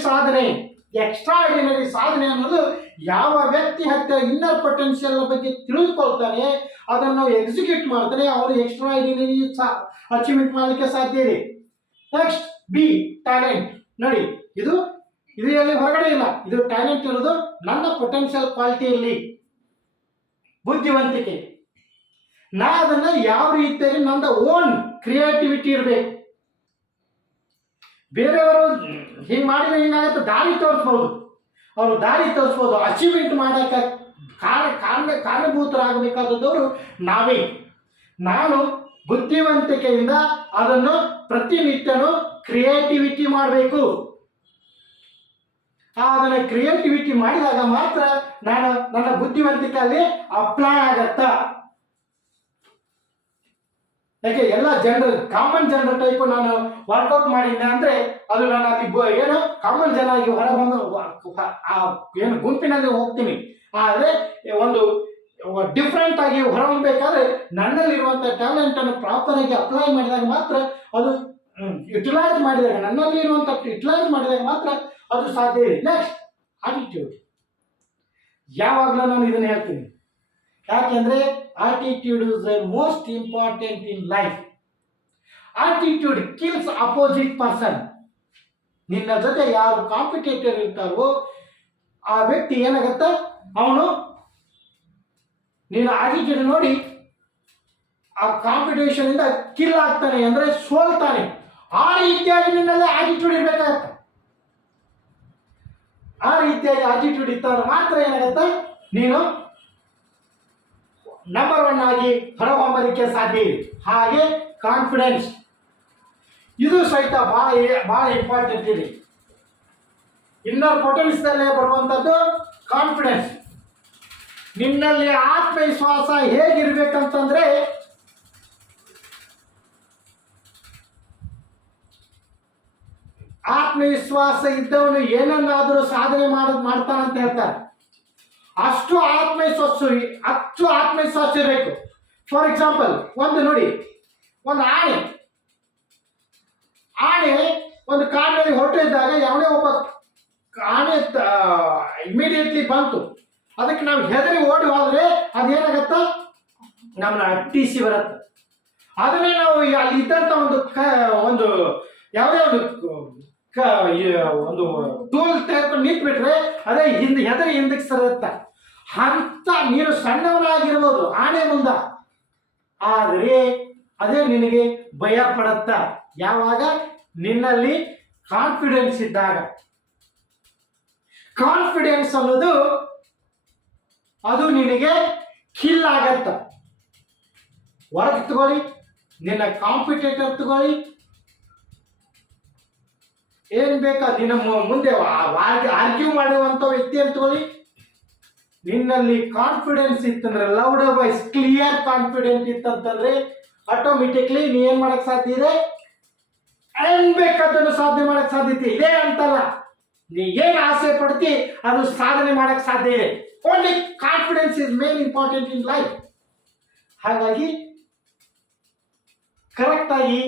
ಸಾಧನೆ ಅನ್ನೋದು ಯಾವ ವ್ಯಕ್ತಿ ಹತ್ತಿರ ಇನ್ನರ್ ಪೊಟೆನ್ಷಿಯಲ್ ಬಗ್ಗೆ ತಿಳಿದುಕೊಳ್ತಾನೆ, ಅದನ್ನು ಎಕ್ಸಿಕ್ಯೂಟ್ ಮಾಡ್ತಾನೆ, ಅವರು ಎಕ್ಸ್ಟ್ರಾಡಿನರಿ ಅಚೀವ್ಮೆಂಟ್ ಮಾಡಲಿಕ್ಕೆ ಸಾಧ್ಯ ಇದೆ. Next B talent. ನೋಡಿ, ಇದು ಎಲ್ಲಿ ಹೊರಗಡೆ ಇಲ್ಲ, ಇದು ಟ್ಯಾಲೆಂಟ್ ಇರೋದು ನನ್ನ ಪೊಟೆನ್ಷಿಯಲ್ ಕ್ವಾಲಿಟಿಯಲ್ಲಿ, ಬುದ್ಧಿವಂತಿಕೆ. ನಾ ಅದನ್ನ ಯಾವ ರೀತಿಯಾಗಿ ನನ್ನ ಓನ್ ಕ್ರಿಯೇಟಿವಿಟಿ ಇರಬೇಕು. ಬೇರೆಯವರು ಹಿಂಗೆ ಮಾಡಿದ್ರೆ ಹಿಂಗಾಗತ್ತೆ, ದಾರಿ ತೋರಿಸ್ಬೋದು, ಅವರು ದಾರಿ ತೋರಿಸ್ಬೋದು. ಅಚೀವ್ಮೆಂಟ್ ಮಾಡೋಕ್ಕೆ ಕಾರಣಭೂತರಾಗಬೇಕಾದವರು ನಾವೇ. ನಾನು ಬುದ್ಧಿವಂತಿಕೆಯಿಂದ ಅದನ್ನು ಪ್ರತಿನಿತ್ಯನೂ ಕ್ರಿಯೇಟಿವಿಟಿ ಮಾಡಬೇಕು. ಅದನ್ನು ಕ್ರಿಯೇಟಿವಿಟಿ ಮಾಡಿದಾಗ ಮಾತ್ರ ನಾನು ನನ್ನ ಬುದ್ಧಿವಂತಿಕೆಯಲ್ಲಿ ಅಪ್ಲೈ ಆಗತ್ತ. ಯಾಕೆ ಎಲ್ಲ ಜನರು ಕಾಮನ್ ಜನರ ಟೈಪ್ ನಾನು ವರ್ಕೌಟ್ ಮಾಡಿದ್ದೆ ಅಂದ್ರೆ ಅದು ನಾನು ಅಲ್ಲಿ ಏನು ಕಾಮನ್ ಜನ ಆಗಿ ಹೊರ ಬಂದು ಏನು ಗುಂಪಿನಲ್ಲಿ ಹೋಗ್ತೀನಿ. ಆದರೆ ಒಂದು ಡಿಫ್ರೆಂಟ್ ಆಗಿ ಹೊರಹೊಮ್ಮಬೇಕಾದ್ರೆ ನನ್ನಲ್ಲಿರುವಂಥ ಟ್ಯಾಲೆಂಟ್ ಅನ್ನು ಪ್ರಾಪರ್ ಆಗಿ ಅಪ್ಲೈ ಮಾಡಿದಾಗ ಮಾತ್ರ ಅದು ಯುಟಿಲೈಸ್ ಮಾಡಿದಾಗ ಮಾತ್ರ ಅದು ಸಾಧ್ಯ ಇದೆ. Next attitude. ಯಾವಾಗಲೂ ನಾನು ಇದನ್ನು ಹೇಳ್ತೀನಿ, ಯಾಕೆಂದ್ರೆ attitude is the most important in life. Attitude kills opposite person. ನಿನ್ನ ಜೊತೆ ಯಾರು ಕಾಂಪಿಟೇಟರ್ ಇರ್ತಾರೋ ಆ ವ್ಯಕ್ತಿ ಏನಾಗತ್ತ, ಅವನು ನಿನ್ನ ಆಟಿಟ್ಯೂಡ್ ನೋಡಿ ಆ ಕಾಂಪಿಟೇಷನ್ ಇಂದ ಕಿಲ್ ಆಗ್ತಾನೆ, ಅಂದ್ರೆ ಸೋಲ್ತಾನೆ. ಆ ರೀತಿಯಾಗಿ ನಿನ್ನಲ್ಲಿ ಆಟಿಟ್ಯೂಡ್ ಇರ್ಬೇಕಾಗತ್ತ. ಆ ರೀತಿಯಾಗಿ ಆಟಿಟ್ಯೂಡ್ ಇತ್ತಂದ್ರೆ ಮಾತ್ರ ಏನಾಗತ್ತ, ನೀನು ನಂಬರ್ 1 ಆಗಿ ಹೊರಹೊಮ್ಮಲಿಕ್ಕೆ ಸಾಧ್ಯ ಇದೆ. ಹಾಗೆ ಕಾನ್ಫಿಡೆನ್ಸ್, ಇದು ಸಹಿತ ಬಹಳ ಇಂಪಾರ್ಟೆಂಟ್ ಇದೆ. ಇನ್ನರ್ ಪೊಟೆನ್ಷಿಯಲ್ ಬರುವಂಥದ್ದು ಕಾನ್ಫಿಡೆನ್ಸ್. ನಿನ್ನಲ್ಲಿ ಆತ್ಮವಿಶ್ವಾಸ ಹೇಗಿರ್ಬೇಕಂತಂದ್ರೆ, ಆತ್ಮವಿಶ್ವಾಸ ಇದ್ದವನು ಏನನ್ನಾದರೂ ಸಾಧನೆ ಮಾಡ್ತಾನಂತ ಹೇಳ್ತಾರೆ. ಅಷ್ಟು ಆತ್ಮವಿಶ್ವಾಸ ಇರಬೇಕು. ಫಾರ್ ಎಕ್ಸಾಂಪಲ್, ನೋಡಿ, ಒಂದು ಆನೆ ಒಂದು ಕಾಡಿನಲ್ಲಿ ಹೊರಟಿದ್ದಾಗ ಯಾವುದೇ ಒಬ್ಬ ಆನೆ ಇಮಿಡಿಯೇಟ್ಲಿ ಬಂತು, ಅದಕ್ಕೆ ನಾವು ಹೆದರಿ ಓಡಿ ಹೋದ್ರೆ ಅದೇನಾಗತ್ತ, ನಮ್ಮನ್ನ ಅಟ್ಟಿಸಿ ಬರುತ್ತೆ. ಅದನ್ನೇ ನಾವು ಅಲ್ಲಿ ಇದ್ದಂಥ ಒಂದು ಯಾವುದೇ ಒಂದು ಟೂಲ್ ತೆಗೆದುಕೊಂಡು ನಿಂತ್ಬಿಟ್ರೆ ಅದೇ ಹೆದರಿ ಹಿಂದಕ್ಕೆ ಸರುತ್ತೆ. ಅಂತ ನೀನು ಸಣ್ಣವನಾಗಿರ್ಬೋದು ಆನೆ ಮುಂದ, ಆದರೆ ಅದೇ ನಿನಗೆ ಭಯ ಪಡುತ್ತ ಯಾವಾಗ ನಿನ್ನಲ್ಲಿ ಕಾನ್ಫಿಡೆನ್ಸ್ ಇದ್ದಾಗ. ಕಾನ್ಫಿಡೆನ್ಸ್ ಅನ್ನೋದು ಅದು ನಿನಗೆ ಕಿಲ್ ಆಗತ್ತ. ಹೊರಗೆ ತಗೊಳ್ಳಿ, ನಿನ್ನ ಕಾಂಪಿಟೇಟರ್ ತಗೊಳ್ಳಿ, ಏನ್ ಬೇಕಾ ನಿನ್ನ ಮುಂದೆ ಆರ್ಗ್ಯೂ ಮಾಡುವಂತ ವ್ಯಕ್ತಿಯನ್ನು ತಗೊಳ್ಳಿ. ನಿನ್ನಲ್ಲಿ ಕಾನ್ಫಿಡೆನ್ಸ್ ಇತ್ತಂದ್ರೆ, ಲೌಡ್ ವಾಯ್ಸ್, ಕ್ಲಿಯರ್ ಕಾನ್ಫಿಡೆಂಟ್ ಇತ್ತಂತಂದ್ರೆ ಆಟೋಮೆಟಿಕ್ಲಿ ನೀ ಏನ್ ಮಾಡಕ್ ಸಾಧ್ಯ ಇದೆ, ಏನ್ ಬೇಕಾದನ್ನು ಸಾಧನೆ ಮಾಡಕ್ ಸಾಧ್ಯತೆ ಇದೆ ಅಂತಲ್ಲ. ನೀ ಏನ್ ಆಸೆ ಪಡ್ತಿ ಅದು ಸಾಧನೆ ಮಾಡಕ್ ಸಾಧ್ಯ ಇದೆ. Only confidence is main important in life. ಹಾಗಾಗಿ ಕರೆಕ್ಟ್ ಆಗಿ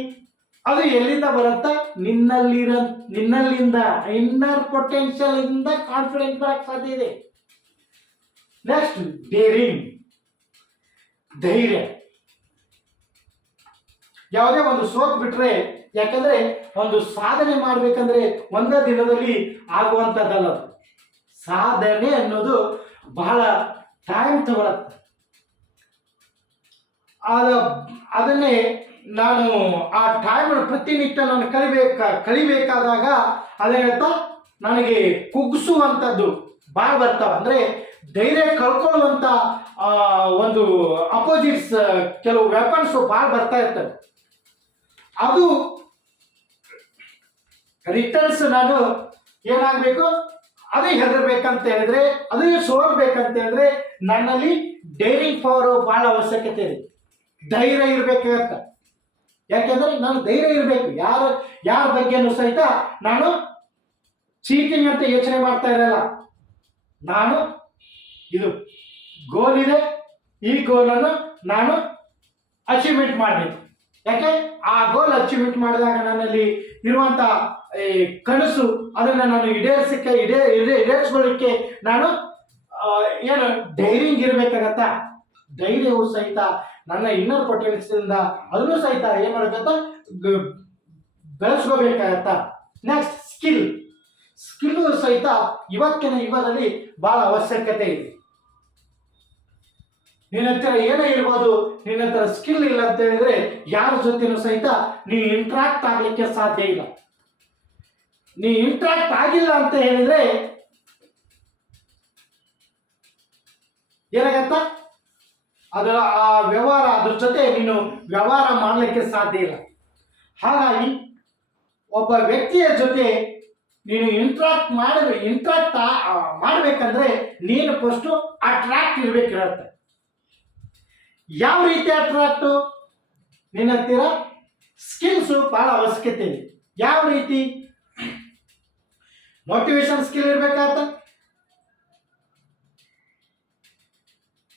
ಅದು ಎಲ್ಲಿಂದ ಬರುತ್ತಾ, ನಿನ್ನಲ್ಲಿಂದ ಇನ್ನರ್ ಪೊಟೆನ್ಷಿಯಲ್ ಇಂದ ಕಾನ್ಫಿಡೆನ್ಸ್ ಬರಕ್ ಸಾಧ್ಯ ಇದೆ. ನೆಕ್ಸ್ಟ್ ಡೇರಿಂಗ್, ಧೈರ್ಯ. ಯಾವುದೇ ಒಂದು ಸೋತ್ ಬಿಟ್ರೆ, ಯಾಕಂದ್ರೆ ಒಂದು ಸಾಧನೆ ಮಾಡ್ಬೇಕಂದ್ರೆ ಒಂದೇ ದಿನದಲ್ಲಿ ಆಗುವಂಥದ್ದಲ್ಲ. ಸಾಧನೆ ಅನ್ನೋದು ಬಹಳ ಟೈಮ್ ತಗೊಳತ್ತೆ. ಅದನ್ನೇ ನಾನು ಆ ಟೈಮ್ ಪ್ರತಿನಿತ್ಯ ನಾನು ಕಲಿಬೇಕಾದಾಗ ಅದೇನಂತ ನನಗೆ ಕುಗ್ಗಿಸುವಂಥದ್ದು ಭಾಳ ಬರ್ತಾವ. ಅಂದ್ರೆ ಧೈರ್ಯ ಕಳ್ಕೊಳ್ಳುವಂಥ ಒಂದು ಅಪೋಸಿಟ್ಸ್ ಕೆಲವು ವೆಪನ್ಸ್ ಭಾಳ ಬರ್ತಾ ಇರ್ತವೆ. ಅದು ರಿಟರ್ನ್ಸ್ ನಾನು ಏನಾಗಬೇಕು, ಅದೇ ಹೆದರ್ಬೇಕಂತ ಹೇಳಿದ್ರೆ, ಅದೇ ಸೋಲ್ಬೇಕಂತ ಹೇಳಿದ್ರೆ ನನ್ನಲ್ಲಿ ಡೇರಿಂಗ್ ಪವರ್ ಭಾಳ ಅವಶ್ಯಕತೆ ಇದೆ. ಧೈರ್ಯ ಇರಬೇಕಾಗತ್ತ. ಯಾಕೆಂದ್ರೆ ನಾನು ಧೈರ್ಯ ಇರಬೇಕು. ಯಾರ ಬಗ್ಗೆನೂ ಸಹಿತ ನಾನು ಚೀಟಿಂಗ್ ಅಂತ ಯೋಚನೆ ಮಾಡ್ತಾ ಇರಲ್ಲ. ನಾನು ಇದು ಗೋಲ್ ಇದೆ, ಈ ಗೋಲನ್ನು ನಾನು ಅಚೀವ್ಮೆಂಟ್ ಮಾಡಬೇಕು. ಯಾಕೆ ಆ ಗೋಲ್ ಅಚೀವ್ಮೆಂಟ್ ಮಾಡಿದಾಗ ನನ್ನಲ್ಲಿ ಇರುವಂತ ಕನಸು ಅದನ್ನ ನಾನು ಈಡೇರಿಸ್ಕೊಳ್ಳಿಕ್ಕೆ ನಾನು ಏನು ಧೈರ್ಯ ಇರ್ಬೇಕಾಗತ್ತ. ಧೈರ್ಯವು ಸಹಿತ ನನ್ನ ಇನ್ನರ್ ಪೊಟೆನ್ಷಿಯಲ್ ಅದನ್ನು ಸಹಿತ ಏನ್ ಮಾಡಬೇಕಂತ ಬೆಳೆಸ್ಕೋಬೇಕಾಗತ್ತ. ನೆಕ್ಸ್ಟ್ ಸ್ಕಿಲ್ ಸಹಿತ ಇವತ್ತಿನ ಯುಗದಲ್ಲಿ ಬಹಳ ಅವಶ್ಯಕತೆ ಇದೆ. ನಿನ್ನ ಹತ್ರ ಏನೇ ಇರ್ಬೋದು, ನಿನ್ನ ಹತ್ರ ಸ್ಕಿಲ್ ಇಲ್ಲ ಅಂತ ಹೇಳಿದ್ರೆ ಯಾರ ಜೊತೆನೂ ಸಹಿತ ನೀನು ಇಂಟ್ರಾಕ್ಟ್ ಆಗ್ಲಿಕ್ಕೆ ಸಾಧ್ಯ ಇಲ್ಲ. ನೀ ಇಂಟ್ರಾಕ್ಟ್ ಆಗಿಲ್ಲ ಅಂತ ಹೇಳಿದ್ರೆ ಏನಾಗತ್ತ, ಅದರ ಆ ವ್ಯವಹಾರ ಅದ್ರ ಜೊತೆ ನೀನು ವ್ಯವಹಾರ ಮಾಡಲಿಕ್ಕೆ ಸಾಧ್ಯ ಇಲ್ಲ. ಹಾಗಾಗಿ ಒಬ್ಬ ವ್ಯಕ್ತಿಯ ಜೊತೆ ನೀನು ಇಂಟ್ರಾಕ್ಟ್ ಮಾಡಬೇಕಂದ್ರೆ ನೀನು ಫಸ್ಟ್ ಅಟ್ರಾಕ್ಟ್ ಇರ್ಬೇಕಿರತ್ತೆ. ಯಾವ ರೀತಿ ಅಟ್ರಾಕ್ಟು? ನಿನ್ನ ಹತ್ತಿರ ಸ್ಕಿಲ್ಸು ಬಹಳ ಅವಶ್ಯಕತೆ ಇದೆ. ಯಾವ ರೀತಿ? Motivation skill ಇರ್ಬೇಕಾಗತ್ತ.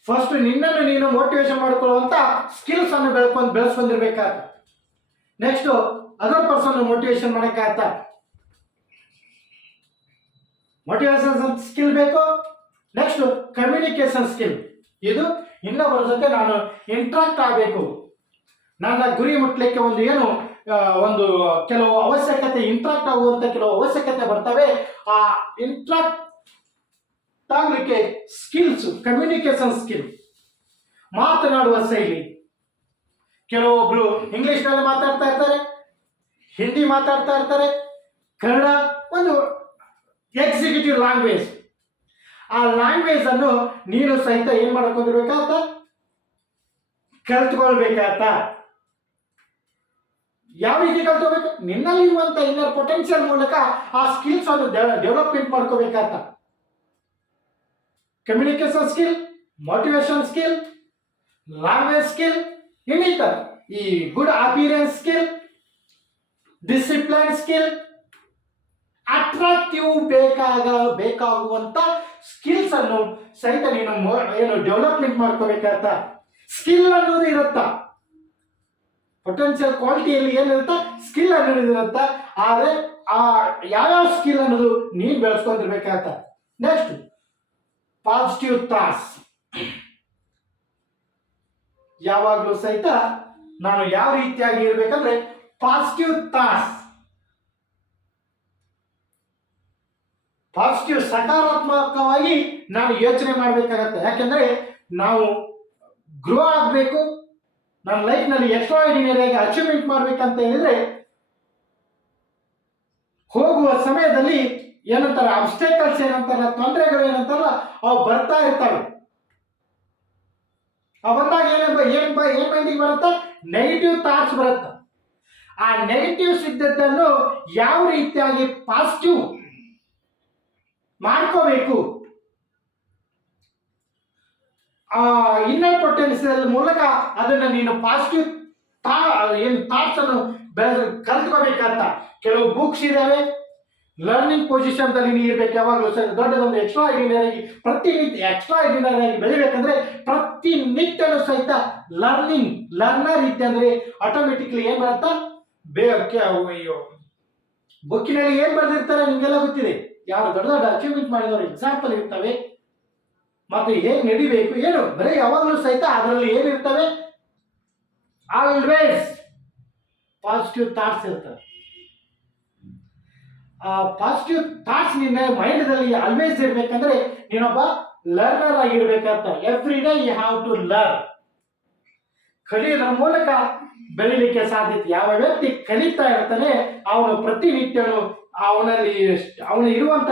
ಫಸ್ಟ್ ನಿನ್ನನ್ನು ನೀನು ಮೋಟಿವೇಶನ್ ಮಾಡ್ಕೊಳ್ಳುವಂತ ಸ್ಕಿಲ್ಸ್ ಅನ್ನು ಬೆಳೆಸ್ಕೊಂಡಿರ್ಬೇಕಾಗತ್ತ. ನೆಕ್ಸ್ಟ್ ಅದರ್ ಪರ್ಸನ್ ಮೋಟಿವೇಶನ್ ಮಾಡಕ್ಕಾಗತ್ತ. ಮೋಟಿವೇಶನ್ ಸ್ಕಿಲ್ ಬೇಕು. Next communication skill. ಇದು ಇನ್ನೊಬ್ಬರ ಜೊತೆ ನಾನು ಇಂಟ್ರಾಕ್ಟ್ ಆಗಬೇಕು. ನನ್ನ ಗುರಿ ಮುಟ್ಲಿಕ್ಕೆ ಒಂದು ಕೆಲವು ಅವಶ್ಯಕತೆ, ಇಂಟ್ರಾಕ್ಟ್ ಆಗುವಂತ ಕೆಲವು ಅವಶ್ಯಕತೆ ಬರ್ತವೆ. ಆ ಇಂಟ್ರಾಕ್ಟ್ ಆಗಲಿಕ್ಕೆ ಸ್ಕಿಲ್ಸ್, ಕಮ್ಯುನಿಕೇಶನ್ ಸ್ಕಿಲ್, ಮಾತನಾಡುವ ಶೈಲಿ. ಕೆಲವೊಬ್ರು ಇಂಗ್ಲಿಷ್ನಲ್ಲಿ ಮಾತಾಡ್ತಾ ಇರ್ತಾರೆ, ಹಿಂದಿ ಮಾತಾಡ್ತಾ ಇರ್ತಾರೆ, ಕನ್ನಡ ಒಂದು ಎಕ್ಸಿಕ್ಯೂಟಿವ್ ಲ್ಯಾಂಗ್ವೇಜ್. ಆ ಲ್ಯಾಂಗ್ವೇಜ್ ಅನ್ನು ನೀನು ಸಹಿತ ಏನ್ ಮಾಡ್ಕೊಂಡಿರ್ಬೇಕಾಗತ್ತ, ಕಲ್ತ್ಕೊಳ್ಬೇಕಾಗತ್ತ. ಯಾವ ರೀತಿ ಕಲ್ತ್ಕೋಬೇಕು? ನಿನ್ನಲ್ಲಿರುವಂತ ಇನ್ನರ್ ಪೊಟೆನ್ಷಿಯಲ್ ಮೂಲಕ ಆ ಸ್ಕಿಲ್ಸ್ ಅನ್ನು ಡೆವಲಪ್ಮೆಂಟ್ ಮಾಡ್ಕೋಬೇಕಾಗತ್ತ. Communication skill, motivation skill, language skill, ಇನ್ನಿತರ ಈ good appearance skill, discipline skill, attractive ಬೇಕಾಗುವಂತ ಸ್ಕಿಲ್ಸ್ ಅನ್ನು ಸಹಿತ ನೀನು ಡೆವಲಪ್ಮೆಂಟ್ ಮಾಡ್ಕೋಬೇಕಾಗತ್ತ. ಸ್ಕಿಲ್ ಅನ್ನೋದು ಇರುತ್ತ, ಪೊಟೆನ್ಷಿಯಲ್ ಕ್ವಾಲಿಟಿಯಲ್ಲಿ ಏನಿರುತ್ತ, ಸ್ಕಿಲ್ ಅನ್ನೋದು ಇರುತ್ತ. ಆದ್ರೆ ಆ ಯಾವ್ಯಾವ ಸ್ಕಿಲ್ ಅನ್ನೋದು ನೀನು ಬೆಳೆಸ್ಕೊಂಡಿರ್ಬೇಕಾಗತ್ತ. Next positive thoughts. ಯಾವಾಗಲೂ ಸಹಿತ ನಾನು ಯಾವ ರೀತಿಯಾಗಿ ಇರ್ಬೇಕಂದ್ರೆ ಪಾಸಿಟಿವ್ ಥಾಟ್ಸ್, ಪಾಸಿಟಿವ್ ಸಕಾರಾತ್ಮಕವಾಗಿ ನಾನು ಯೋಚನೆ ಮಾಡಬೇಕಾಗತ್ತೆ. ಯಾಕೆಂದ್ರೆ ನಾವು ಗ್ರೋ ಆಗಬೇಕು, ನನ್ನ ಲೈಫ್ನಲ್ಲಿ ಎಕ್ಸ್ಟ್ರಾಆರ್ಡಿನರಿ ಆಗಿ ಅಚೀವ್ಮೆಂಟ್ ಮಾಡ್ಬೇಕಂತ ಹೇಳಿದ್ರೆ ಹೋಗುವ ಸಮಯದಲ್ಲಿ ಏನಂತಾರೆ ಅಬ್ಸ್ಟೆಕಲ್ಸ್ ಏನಂತಾರಲ್ಲ, ತೊಂದರೆಗಳು ಏನಂತಾರಲ್ಲ, ಅವು ಬರ್ತಾ ಇರ್ತವೆ. ಅವು ಬಂದಾಗ ಏನ್ ಮೈಂಡಿಗೆ ಬರುತ್ತೆ? ನೆಗೆಟಿವ್ ಥಾಟ್ಸ್ ಬರುತ್ತೆ. ಆ ನೆಗೆಟಿವ್ಸ್ ಇದ್ದದ್ದನ್ನು ಯಾವ ರೀತಿಯಾಗಿ ಪಾಸಿಟಿವ್ ಮಾಡ್ಕೋಬೇಕು, ಆ ಇನ್ನರ್ ಪೊಟೆನ್ಷಿಯಲ್ ಮೂಲಕ ಅದನ್ನ ನೀನು ಪಾಸಿಟಿವ್ ಥಾಟ್ಸ್ ಅನ್ನು ಕಲ್ತ್ಕೋಬೇಕಂತ. ಕೆಲವು ಬುಕ್ಸ್ ಇದಾವೆ, ಲರ್ನಿಂಗ್ ಪೊಸಿಷನ್ ದಲ್ಲಿ ನೀ ಇರ್ಬೇಕು. ಯಾವಾಗಲೂ ಸರಿ ದೊಡ್ಡದೊಂದು ಎಕ್ಸ್ಟ್ರಾ ಆರ್ಡಿನರಿ ಆಗಿ ಬೆಳಿಬೇಕಂದ್ರೆ ಪ್ರತಿನಿತ್ಯನೂ ಸಹಿತ ಲರ್ನರ್ ಇದ್ದಂದ್ರೆ ಆಟೋಮೆಟಿಕ್ಲಿ ಏನ್ ಬರುತ್ತಾ, ಬುಕ್ಕಿನಲ್ಲಿ ಏನ್ ಬರೆದಿರ್ತಾರೆ ನಿಮ್ಗೆಲ್ಲ ಗೊತ್ತಿದೆ. ಯಾರು ದೊಡ್ಡ ದೊಡ್ಡ ಅಚೀವ್ಮೆಂಟ್ ಮಾಡಿದವರು ಎಕ್ಸಾಂಪಲ್ ಇರ್ತವೆ. ಮತ್ತೆ ಹೇಗೆ ನಡಿಬೇಕು ಏನು ಬರೀ ಯಾವಾಗಲೂ ಸಹಿತ ಅದರಲ್ಲಿ ಏನಿರ್ತವೆ, ಆಲ್ವೇಸ್ ಪಾಸಿಟಿವ್ ಥಾಟ್ಸ್ ಇರ್ತವೆ. ಆ ಪಾಸಿಟಿವ್ ಥಾಟ್ಸ್ ನಿನ್ನ ಮೈಂಡ್ದಲ್ಲಿ ಆಲ್ವೇಸ್ ಇರ್ಬೇಕಂದ್ರೆ ನೀನೊಬ್ಬ ಲರ್ನರ್ ಆಗಿರ್ಬೇಕಂತ. Every day you have to learn. ಕಲಿಯೋದ್ರ ಮೂಲಕ ಬೆಳಿಲಿಕ್ಕೆ ಸಾಧ್ಯತೆ. ಯಾವ ವ್ಯಕ್ತಿ ಕಲಿತಾ ಇರ್ತಾನೆ ಅವನು ಪ್ರತಿನಿತ್ಯನು ಅವನು ಇರುವಂತ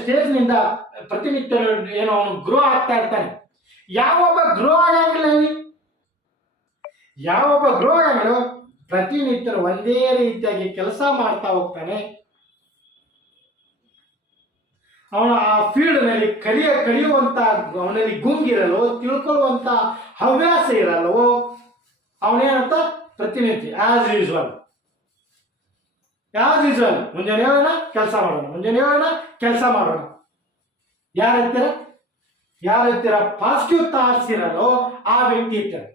ಸ್ಟೇಜ್ನಿಂದ ಪ್ರತಿನಿತ್ಯ ಅವನು ಗ್ರೋ ಆಗ್ತಾ ಇರ್ತಾನೆ. ಯಾವೊಬ್ಬ ಗ್ರೋ ಆಗಂಗಿಲ್ಲ ಪ್ರತಿನಿತ್ಯ ಒಂದೇ ರೀತಿಯಾಗಿ ಕೆಲಸ ಮಾಡ್ತಾ ಹೋಗ್ತಾನೆ. ಅವನು ಆ ಫೀಲ್ಡ್ ನಲ್ಲಿ ಕಲಿಯುವಂತ ಅವನಲ್ಲಿ ಗುಂಗಿರಲು ತಿಳ್ಕೊಳ್ಳುವಂತ ಹವ್ಯಾಸ ಇರಲ್ಲವೋ ಅವನೇನಂತ ಪ್ರತಿನಿತ್ಯ ಆಸ್ ಯೂಸ್ವಲ್ ಮುಂಜಾನೆ ಹೇಳೋಣ ಕೆಲಸ ಮಾಡೋಣ ಯಾರ ಪಾಸಿಟಿವ್ ಥಾಟ್ಸ್ ಇರಲ್ಲೋ ಆ ವ್ಯಕ್ತಿ ಇರ್ತಾರೆ.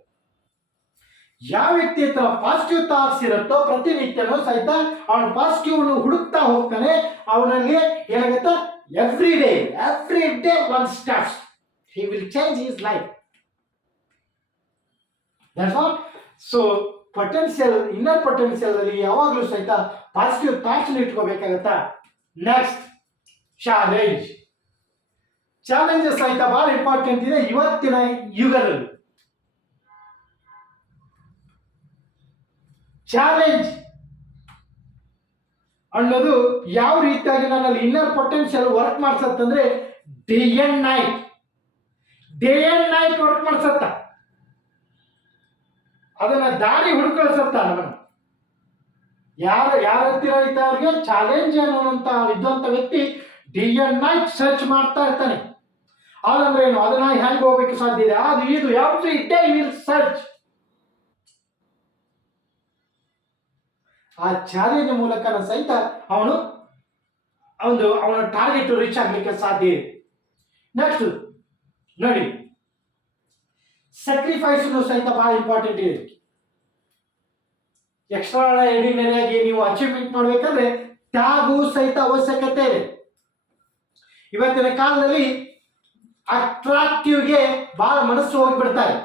ಯಾವ ವ್ಯಕ್ತಿ ಹತ್ರ ಪಾಸಿಟಿವ್ ಥಾಟ್ಸ್ ಇರುತ್ತೋ ಪ್ರತಿನಿತ್ಯನೂ ಸಹಿತ ಅವನ ಪಾಸಿಟಿವ್ ಹುಡುಕ್ತಾ ಹೋಗ್ತಾನೆ. ಅವನಲ್ಲಿ ಏನಾಗುತ್ತಾ every day one steps he will change his life. That's all. So inner potential ಅಲ್ಲಿ ಯಾವಾಗಲೂ ಸಹಿತ ಪಾಸಿಟಿವ್ ಥಾಟ್ಸ್ ಇಟ್ಕೋಬೇಕಾಗತ್ತಾ. ನೆಕ್ಸ್ಟ್ ಚಾಲೆಂಜಸ್ ಸಹಿತ ಬಹಳ ಇಂಪಾರ್ಟೆಂಟ್ ಇದೆ ಇವತ್ತಿನ ಯುಗದಲ್ಲಿ. ಚಾಲೆಂಜ್ ಅನ್ನೋದು ಯಾವ ರೀತಿಯಾಗಿ ನನ್ನಲ್ಲಿ ಇನ್ನರ್ ಪೊಟೆನ್ಷಿಯಲ್ ವರ್ಕ್ ಮಾಡ್ಸತ್ತಂದ್ರೆ ಡೇ ಅಂಡ್ ನೈಟ್ ವರ್ಕ್ ಮಾಡ್ಸತ್ತ. ಅದನ್ನ ದಾರಿ ಹುಡುಕಳಿಸತ್ತ ನಮ್ಮನ್ನು. ಯಾರ ಹತ್ತಿರ ಇದ್ದವ್ರಿಗೆ ಚಾಲೆಂಜ್ ಅನ್ನುವಂತ ಇದ್ದಂತ ವ್ಯಕ್ತಿ ಡೇ ಅಂಡ್ ನೈಟ್ ಸರ್ಚ್ ಮಾಡ್ತಾ ಇರ್ತಾನೆ. ಅದಂದ್ರೆ ಏನು, ಅದನ್ನ ಹೆಂಗೆ ಹೋಗ್ಬೇಕು ಸಾಧ್ಯ ಇದೆ, ಅದು ಇದು ಎವ್ರಿ ಡೇ ವಿಲ್ ಸರ್ಚ್. ಆ ಚಾಲೆಂಜ್ ಮೂಲಕ ಸಹಿತ ಅವನ ಟಾರ್ಗೆಟ್ ರೀಚ್ ಆಗ್ಲಿಕ್ಕೆ ಸಾಧ್ಯ ಇದೆ. ನೆಕ್ಸ್ಟ್ ನೋಡಿ, ಸ್ಯಾಕ್ರಿಫೈಸ್ ಸಹಿತ ಬಹಳ ಇಂಪಾರ್ಟೆಂಟ್ ಇದೆ. ಎಕ್ಸ್ಟ್ರಾರ್ಡಿನರಿಯಾಗಿ ನೀವು ಅಚೀವ್ಮೆಂಟ್ ಮಾಡ್ಬೇಕಂದ್ರೆ ತ್ಯಾಗವು ಸಹಿತ ಅವಶ್ಯಕತೆ ಇದೆ. ಇವತ್ತಿನ ಕಾಲದಲ್ಲಿ ಅಟ್ರಾಕ್ಟಿವ್ಗೆ ಬಹಳ ಮನಸ್ಸು ಹೋಗಿಬಿಡ್ತಾರೆ.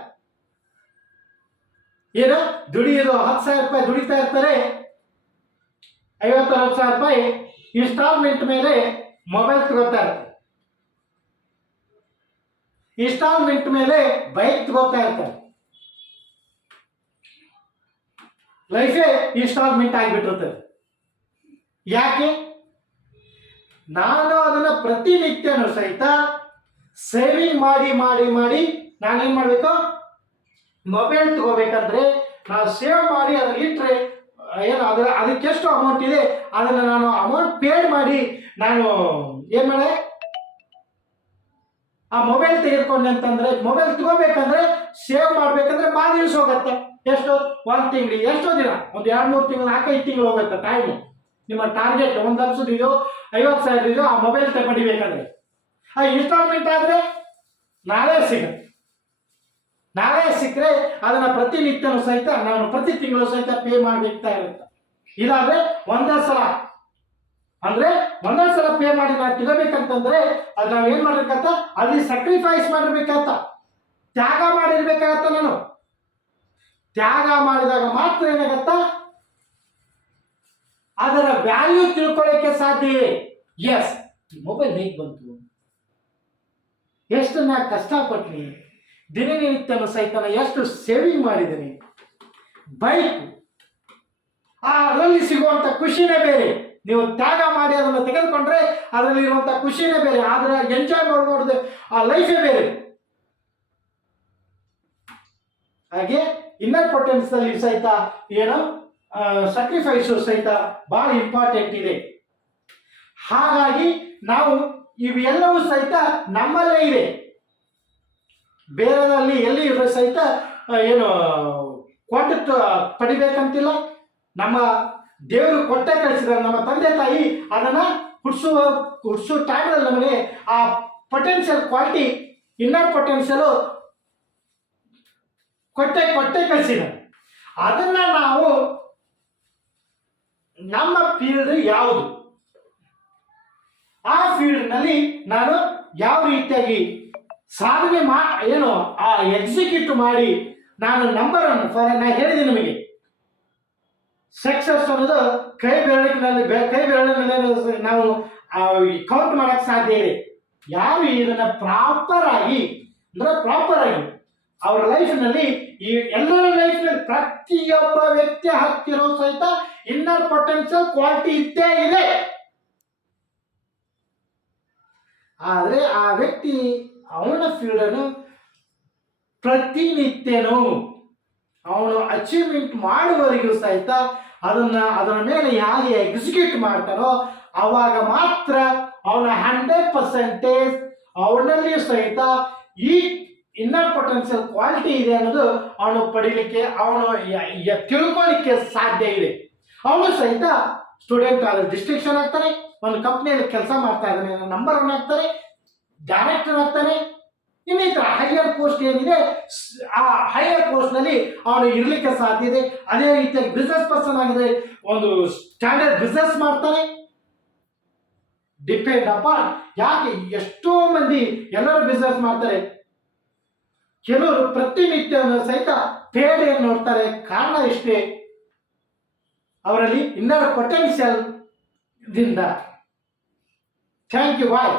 ಏನು ದುಡಿಯೋದು 10,000 ರೂಪಾಯಿ ದುಡಿತಾ ಇರ್ತಾರೆ, 50,000 ರೂಪಾಯಿ ಇನ್ಸ್ಟಾಲ್ಮೆಂಟ್ ಮೇಲೆ ಮೊಬೈಲ್ ತಗೋತಾ ಇರ್ತಾರೆ, ಇನ್ಸ್ಟಾಲ್ಮೆಂಟ್ ಮೇಲೆ ಬೈಕ್ ತಗೋತಾ ಇರ್ತಾರೆ. ಲೈಫೇ ಇನ್ಸ್ಟಾಲ್ಮೆಂಟ್ ಆಗಿಬಿಟ್ಟಿರ್ತದೆ. ಯಾಕೆ? ನಾನು ಅದನ್ನ ಪ್ರತಿನಿತ್ಯನೂ ಸಹಿತ ಸೇವಿಂಗ್ ಮಾಡಿ ನಾನೇನ್ ಮಾಡ್ಬೇಕು, ಮೊಬೈಲ್ ತಗೋಬೇಕಂದ್ರೆ ನಾವು ಸೇವ್ ಮಾಡಿ ಅದನ್ನ ಇಟ್ಟರೆ ಏನು ಅದಕ್ಕೆಷ್ಟು ಅಮೌಂಟ್ ಇದೆ ಅದನ್ನು ನಾನು ಅಮೌಂಟ್ ಪೇಡ್ ಮಾಡಿ ನಾನು ಏನು ಮಾಡೆ ಆ ಮೊಬೈಲ್ ತೆಗೆದುಕೊಂಡೆ ಅಂತಂದ್ರೆ, ಮೊಬೈಲ್ ತಗೋಬೇಕಂದ್ರೆ ಸೇವ್ ಮಾಡ್ಬೇಕಂದ್ರೆ ಭಾಳ ದಿವಸ ಹೋಗುತ್ತೆ. ಎಷ್ಟು? 1 ತಿಂಗಳು, ಎಷ್ಟೋ ದಿನ, ಒಂದು 2-3 ತಿಂಗಳು, 4-5 ತಿಂಗಳು ಹೋಗುತ್ತೆ ಟೈಮು. ನಿಮ್ಮ ಟಾರ್ಗೆಟ್ 1 ಲಕ್ಷದ ಇದೆಯೋ 50,000 ಇದೆಯೋ ಆ ಮೊಬೈಲ್ ಪಡಿಬೇಕಂದ್ರೆ, ಆ ಇನ್ಸ್ಟಾಲ್ಮೆಂಟ್ ಆದರೆ ನಾಳೆ ಸಿಕ್ಕರೆ ಅದನ್ನ ಪ್ರತಿನಿತ್ಯನೂ ಸಹಿತ ನಾನು ಪ್ರತಿ ತಿಂಗಳು ಸಹಿತ ಪೇ ಮಾಡಬೇಕಾ ಇರುತ್ತೆ. ಇದಾದ್ರೆ ಒಂದೇ ಸಲ ಪೇ ಮಾಡಿ ನಾನು ತಗೋಬೇಕಂತಂದ್ರೆ ಅದು ನಾವು ಏನ್ ಮಾಡ್ಬೇಕಂತ ಅಲ್ಲಿ ಸ್ಯಾಕ್ರಿಫೈಸ್ ಮಾಡಿರ್ಬೇಕಂತ, ತ್ಯಾಗ ಮಾಡಿರ್ಬೇಕಾಗತ್ತ. ನಾನು ತ್ಯಾಗ ಮಾಡಿದಾಗ ಮಾತ್ರ ಏನಾಗತ್ತ ಅದರ ವ್ಯಾಲ್ಯೂ ತಿಳ್ಕೊಳ್ಳಿಕ್ಕೆ ಸಾಧ್ಯ ಇದೆ. ಎಸ್, ಮೊಬೈಲ್ ಹೇಗೆ ಬಂತು, ಎಷ್ಟು ನಾ ಕಷ್ಟಪಟ್ನಿ, ದಿನನಿತ್ಯನೂ ಸಹಿತ ಎಷ್ಟು ಸೇವಿಂಗ್ ಮಾಡಿದ್ದೀನಿ, ಬೈಕ್ ಅದರಲ್ಲಿ ಸಿಗುವಂತ ಖುಷಿನೇ ಬೇರೆ. ನೀವು ತ್ಯಾಗ ಮಾಡಿ ಅದನ್ನು ತೆಗೆದುಕೊಂಡ್ರೆ ಅದರಲ್ಲಿ ಇರುವಂತ ಖುಷಿನೇ ಬೇರೆ, ಆದ್ರೆ ಎಂಜಾಯ್ ಮಾಡ್ಬೋದು, ಆ ಲೈಫೇ ಬೇರೆ. ಹಾಗೆ ಇನ್ನರ್ ಪೊಟೆನ್ಷಿಯಲ್ ಸಹಿತ ಏನು ಸ್ಯಾಕ್ರಿಫೈಸು ಸಹಿತ ಬಹಳ ಇಂಪಾರ್ಟೆಂಟ್ ಇದೆ. ಹಾಗಾಗಿ ನಾವು ಇವೆಲ್ಲವೂ ಸಹಿತ ನಮ್ಮಲ್ಲೇ ಇದೆ, ಬೇರೆದಲ್ಲಿ ಎಲ್ಲಿ ಇರೋ ಸಹಿತ ಏನು ಕೊಟ್ಟು ಪಡಿಬೇಕಂತಿಲ್ಲ. ನಮ್ಮ ದೇವರು ಕೊಟ್ಟೆ ಕಳಿಸಿದ್ದಾರೆ, ನಮ್ಮ ತಂದೆ ತಾಯಿ ಅದನ್ನ ಹುಡ್ಸೋ ಟೈಮಲ್ಲಿ ನಮಗೆ ಆ ಪೊಟೆನ್ಷಿಯಲ್ ಕ್ವಾಲಿಟಿ, ಇನ್ನರ್ ಪೊಟೆನ್ಷಿಯಲ್ ಕೊಟ್ಟೆ ಕಳಿಸಿದ್ದಾರೆ. ಅದನ್ನ ನಾವು ನಮ್ಮ ಫೀಲ್ಡ್ ಯಾವುದು, ಆ ಫೀಲ್ಡ್ನಲ್ಲಿ ನಾನು ಯಾವ ರೀತಿಯಾಗಿ ಸಾಧನೆ ಎಕ್ಸಿಕ್ಯೂಟ್ ಮಾಡಿ ನಾನು ನಂಬರ್ 1 ನಾ ಹೇಳಿದೆ ನಿಮಗೆ. ಸಕ್ಸಸ್ ಅನ್ನೋದು ಕೈ ಬೆರಳಿನಲ್ಲಿ ನಾವು ಕೌಂಟ್ ಮಾಡಕ್ ಸಾಧ್ಯ ಇದೆ. ಯಾರು ಇದನ್ನ ಪ್ರಾಪರ್ ಆಗಿ ಅವರ ಲೈಫ್ನಲ್ಲಿ, ಈ ಎಲ್ಲರ ಲೈಫ್ನಲ್ಲಿ ಪ್ರತಿಯೊಬ್ಬ ವ್ಯಕ್ತಿ ಹತ್ತಿರೋ ಸಹಿತ ಇನ್ನರ್ ಪೊಟೆನ್ಷಿಯಲ್ ಕ್ವಾಲಿಟಿ ಇದ್ದೇ ಇದೆ. ಆದರೆ ಆ ವ್ಯಕ್ತಿ ಅವನ ಫೀಲ್ಡನ್ನು ಪ್ರತಿನಿತ್ಯನೂ ಅವನು ಅಚೀವ್ಮೆಂಟ್ ಮಾಡುವವರೆಗೂ ಸಹಿತ ಅದರ ಮೇಲೆ ಯಾರು ಎಕ್ಸಿಕ್ಯೂಟ್ ಮಾಡ್ತಾನೋ ಅವಾಗ ಮಾತ್ರ ಅವನ 100% ಅವನಲ್ಲಿ ಸಹಿತ ಈ ಇನ್ನರ್ ಪೊಟೆನ್ಷಿಯಲ್ ಕ್ವಾಲಿಟಿ ಇದೆ ಅನ್ನೋದು ಅವನು ಪಡಿಲಿಕ್ಕೆ, ಅವನು ತಿಳ್ಕೊಳ್ಳಿಕ್ಕೆ ಸಾಧ್ಯ ಇದೆ. ಅವನು ಸಹಿತ ಸ್ಟೂಡೆಂಟ್ ಆದ ಡಿಸ್ಟಿಂಕ್ಷನ್ ಆಗ್ತಾನೆ, ಒಂದು ಕಂಪ್ನಿಯಲ್ಲಿ ಕೆಲಸ ಮಾಡ್ತಾ ಇದ್ದಾನೆ, ನಂಬರ್ 1 ಆಗ್ತಾನೆ, ಡೈರೆಕ್ಟರ್ ಆಗ್ತಾನೆ, ಇನ್ನಿತರ ಹೈಯರ್ ಪೋಸ್ಟ್ ಏನಿದೆ ಆ ಹೈಯರ್ ಪೋಸ್ಟ್ ನಲ್ಲಿ ಅವನು ಇರ್ಲಿಕ್ಕೆ ಸಾಧ್ಯ ಇದೆ. ಅದೇ ರೀತಿಯಾಗಿ ಬಿಸ್ನೆಸ್ ಪರ್ಸನ್ ಆಗಿದೆ, ಒಂದು ಸ್ಟ್ಯಾಂಡರ್ಡ್ ಬಿಸ್ನೆಸ್ ಮಾಡ್ತಾನೆ. ಡಿಪೆಂಡ್ ಅಪಾನ್, ಯಾಕೆ ಎಷ್ಟೋ ಮಂದಿ ಎಲ್ಲರೂ ಬಿಸ್ನೆಸ್ ಮಾಡ್ತಾರೆ, ಕೆಲವರು ಪ್ರತಿನಿತ್ಯ ಸಹಿತ ಪೇಡ್ ಏನು ನೋಡ್ತಾರೆ. ಕಾರಣ ಇಷ್ಟೇ, ಅವರಲ್ಲಿ ಇನ್ನರ್ ಪೊಟೆನ್ಷಿಯಲ್ ದಿಂದ. Thank you, bye.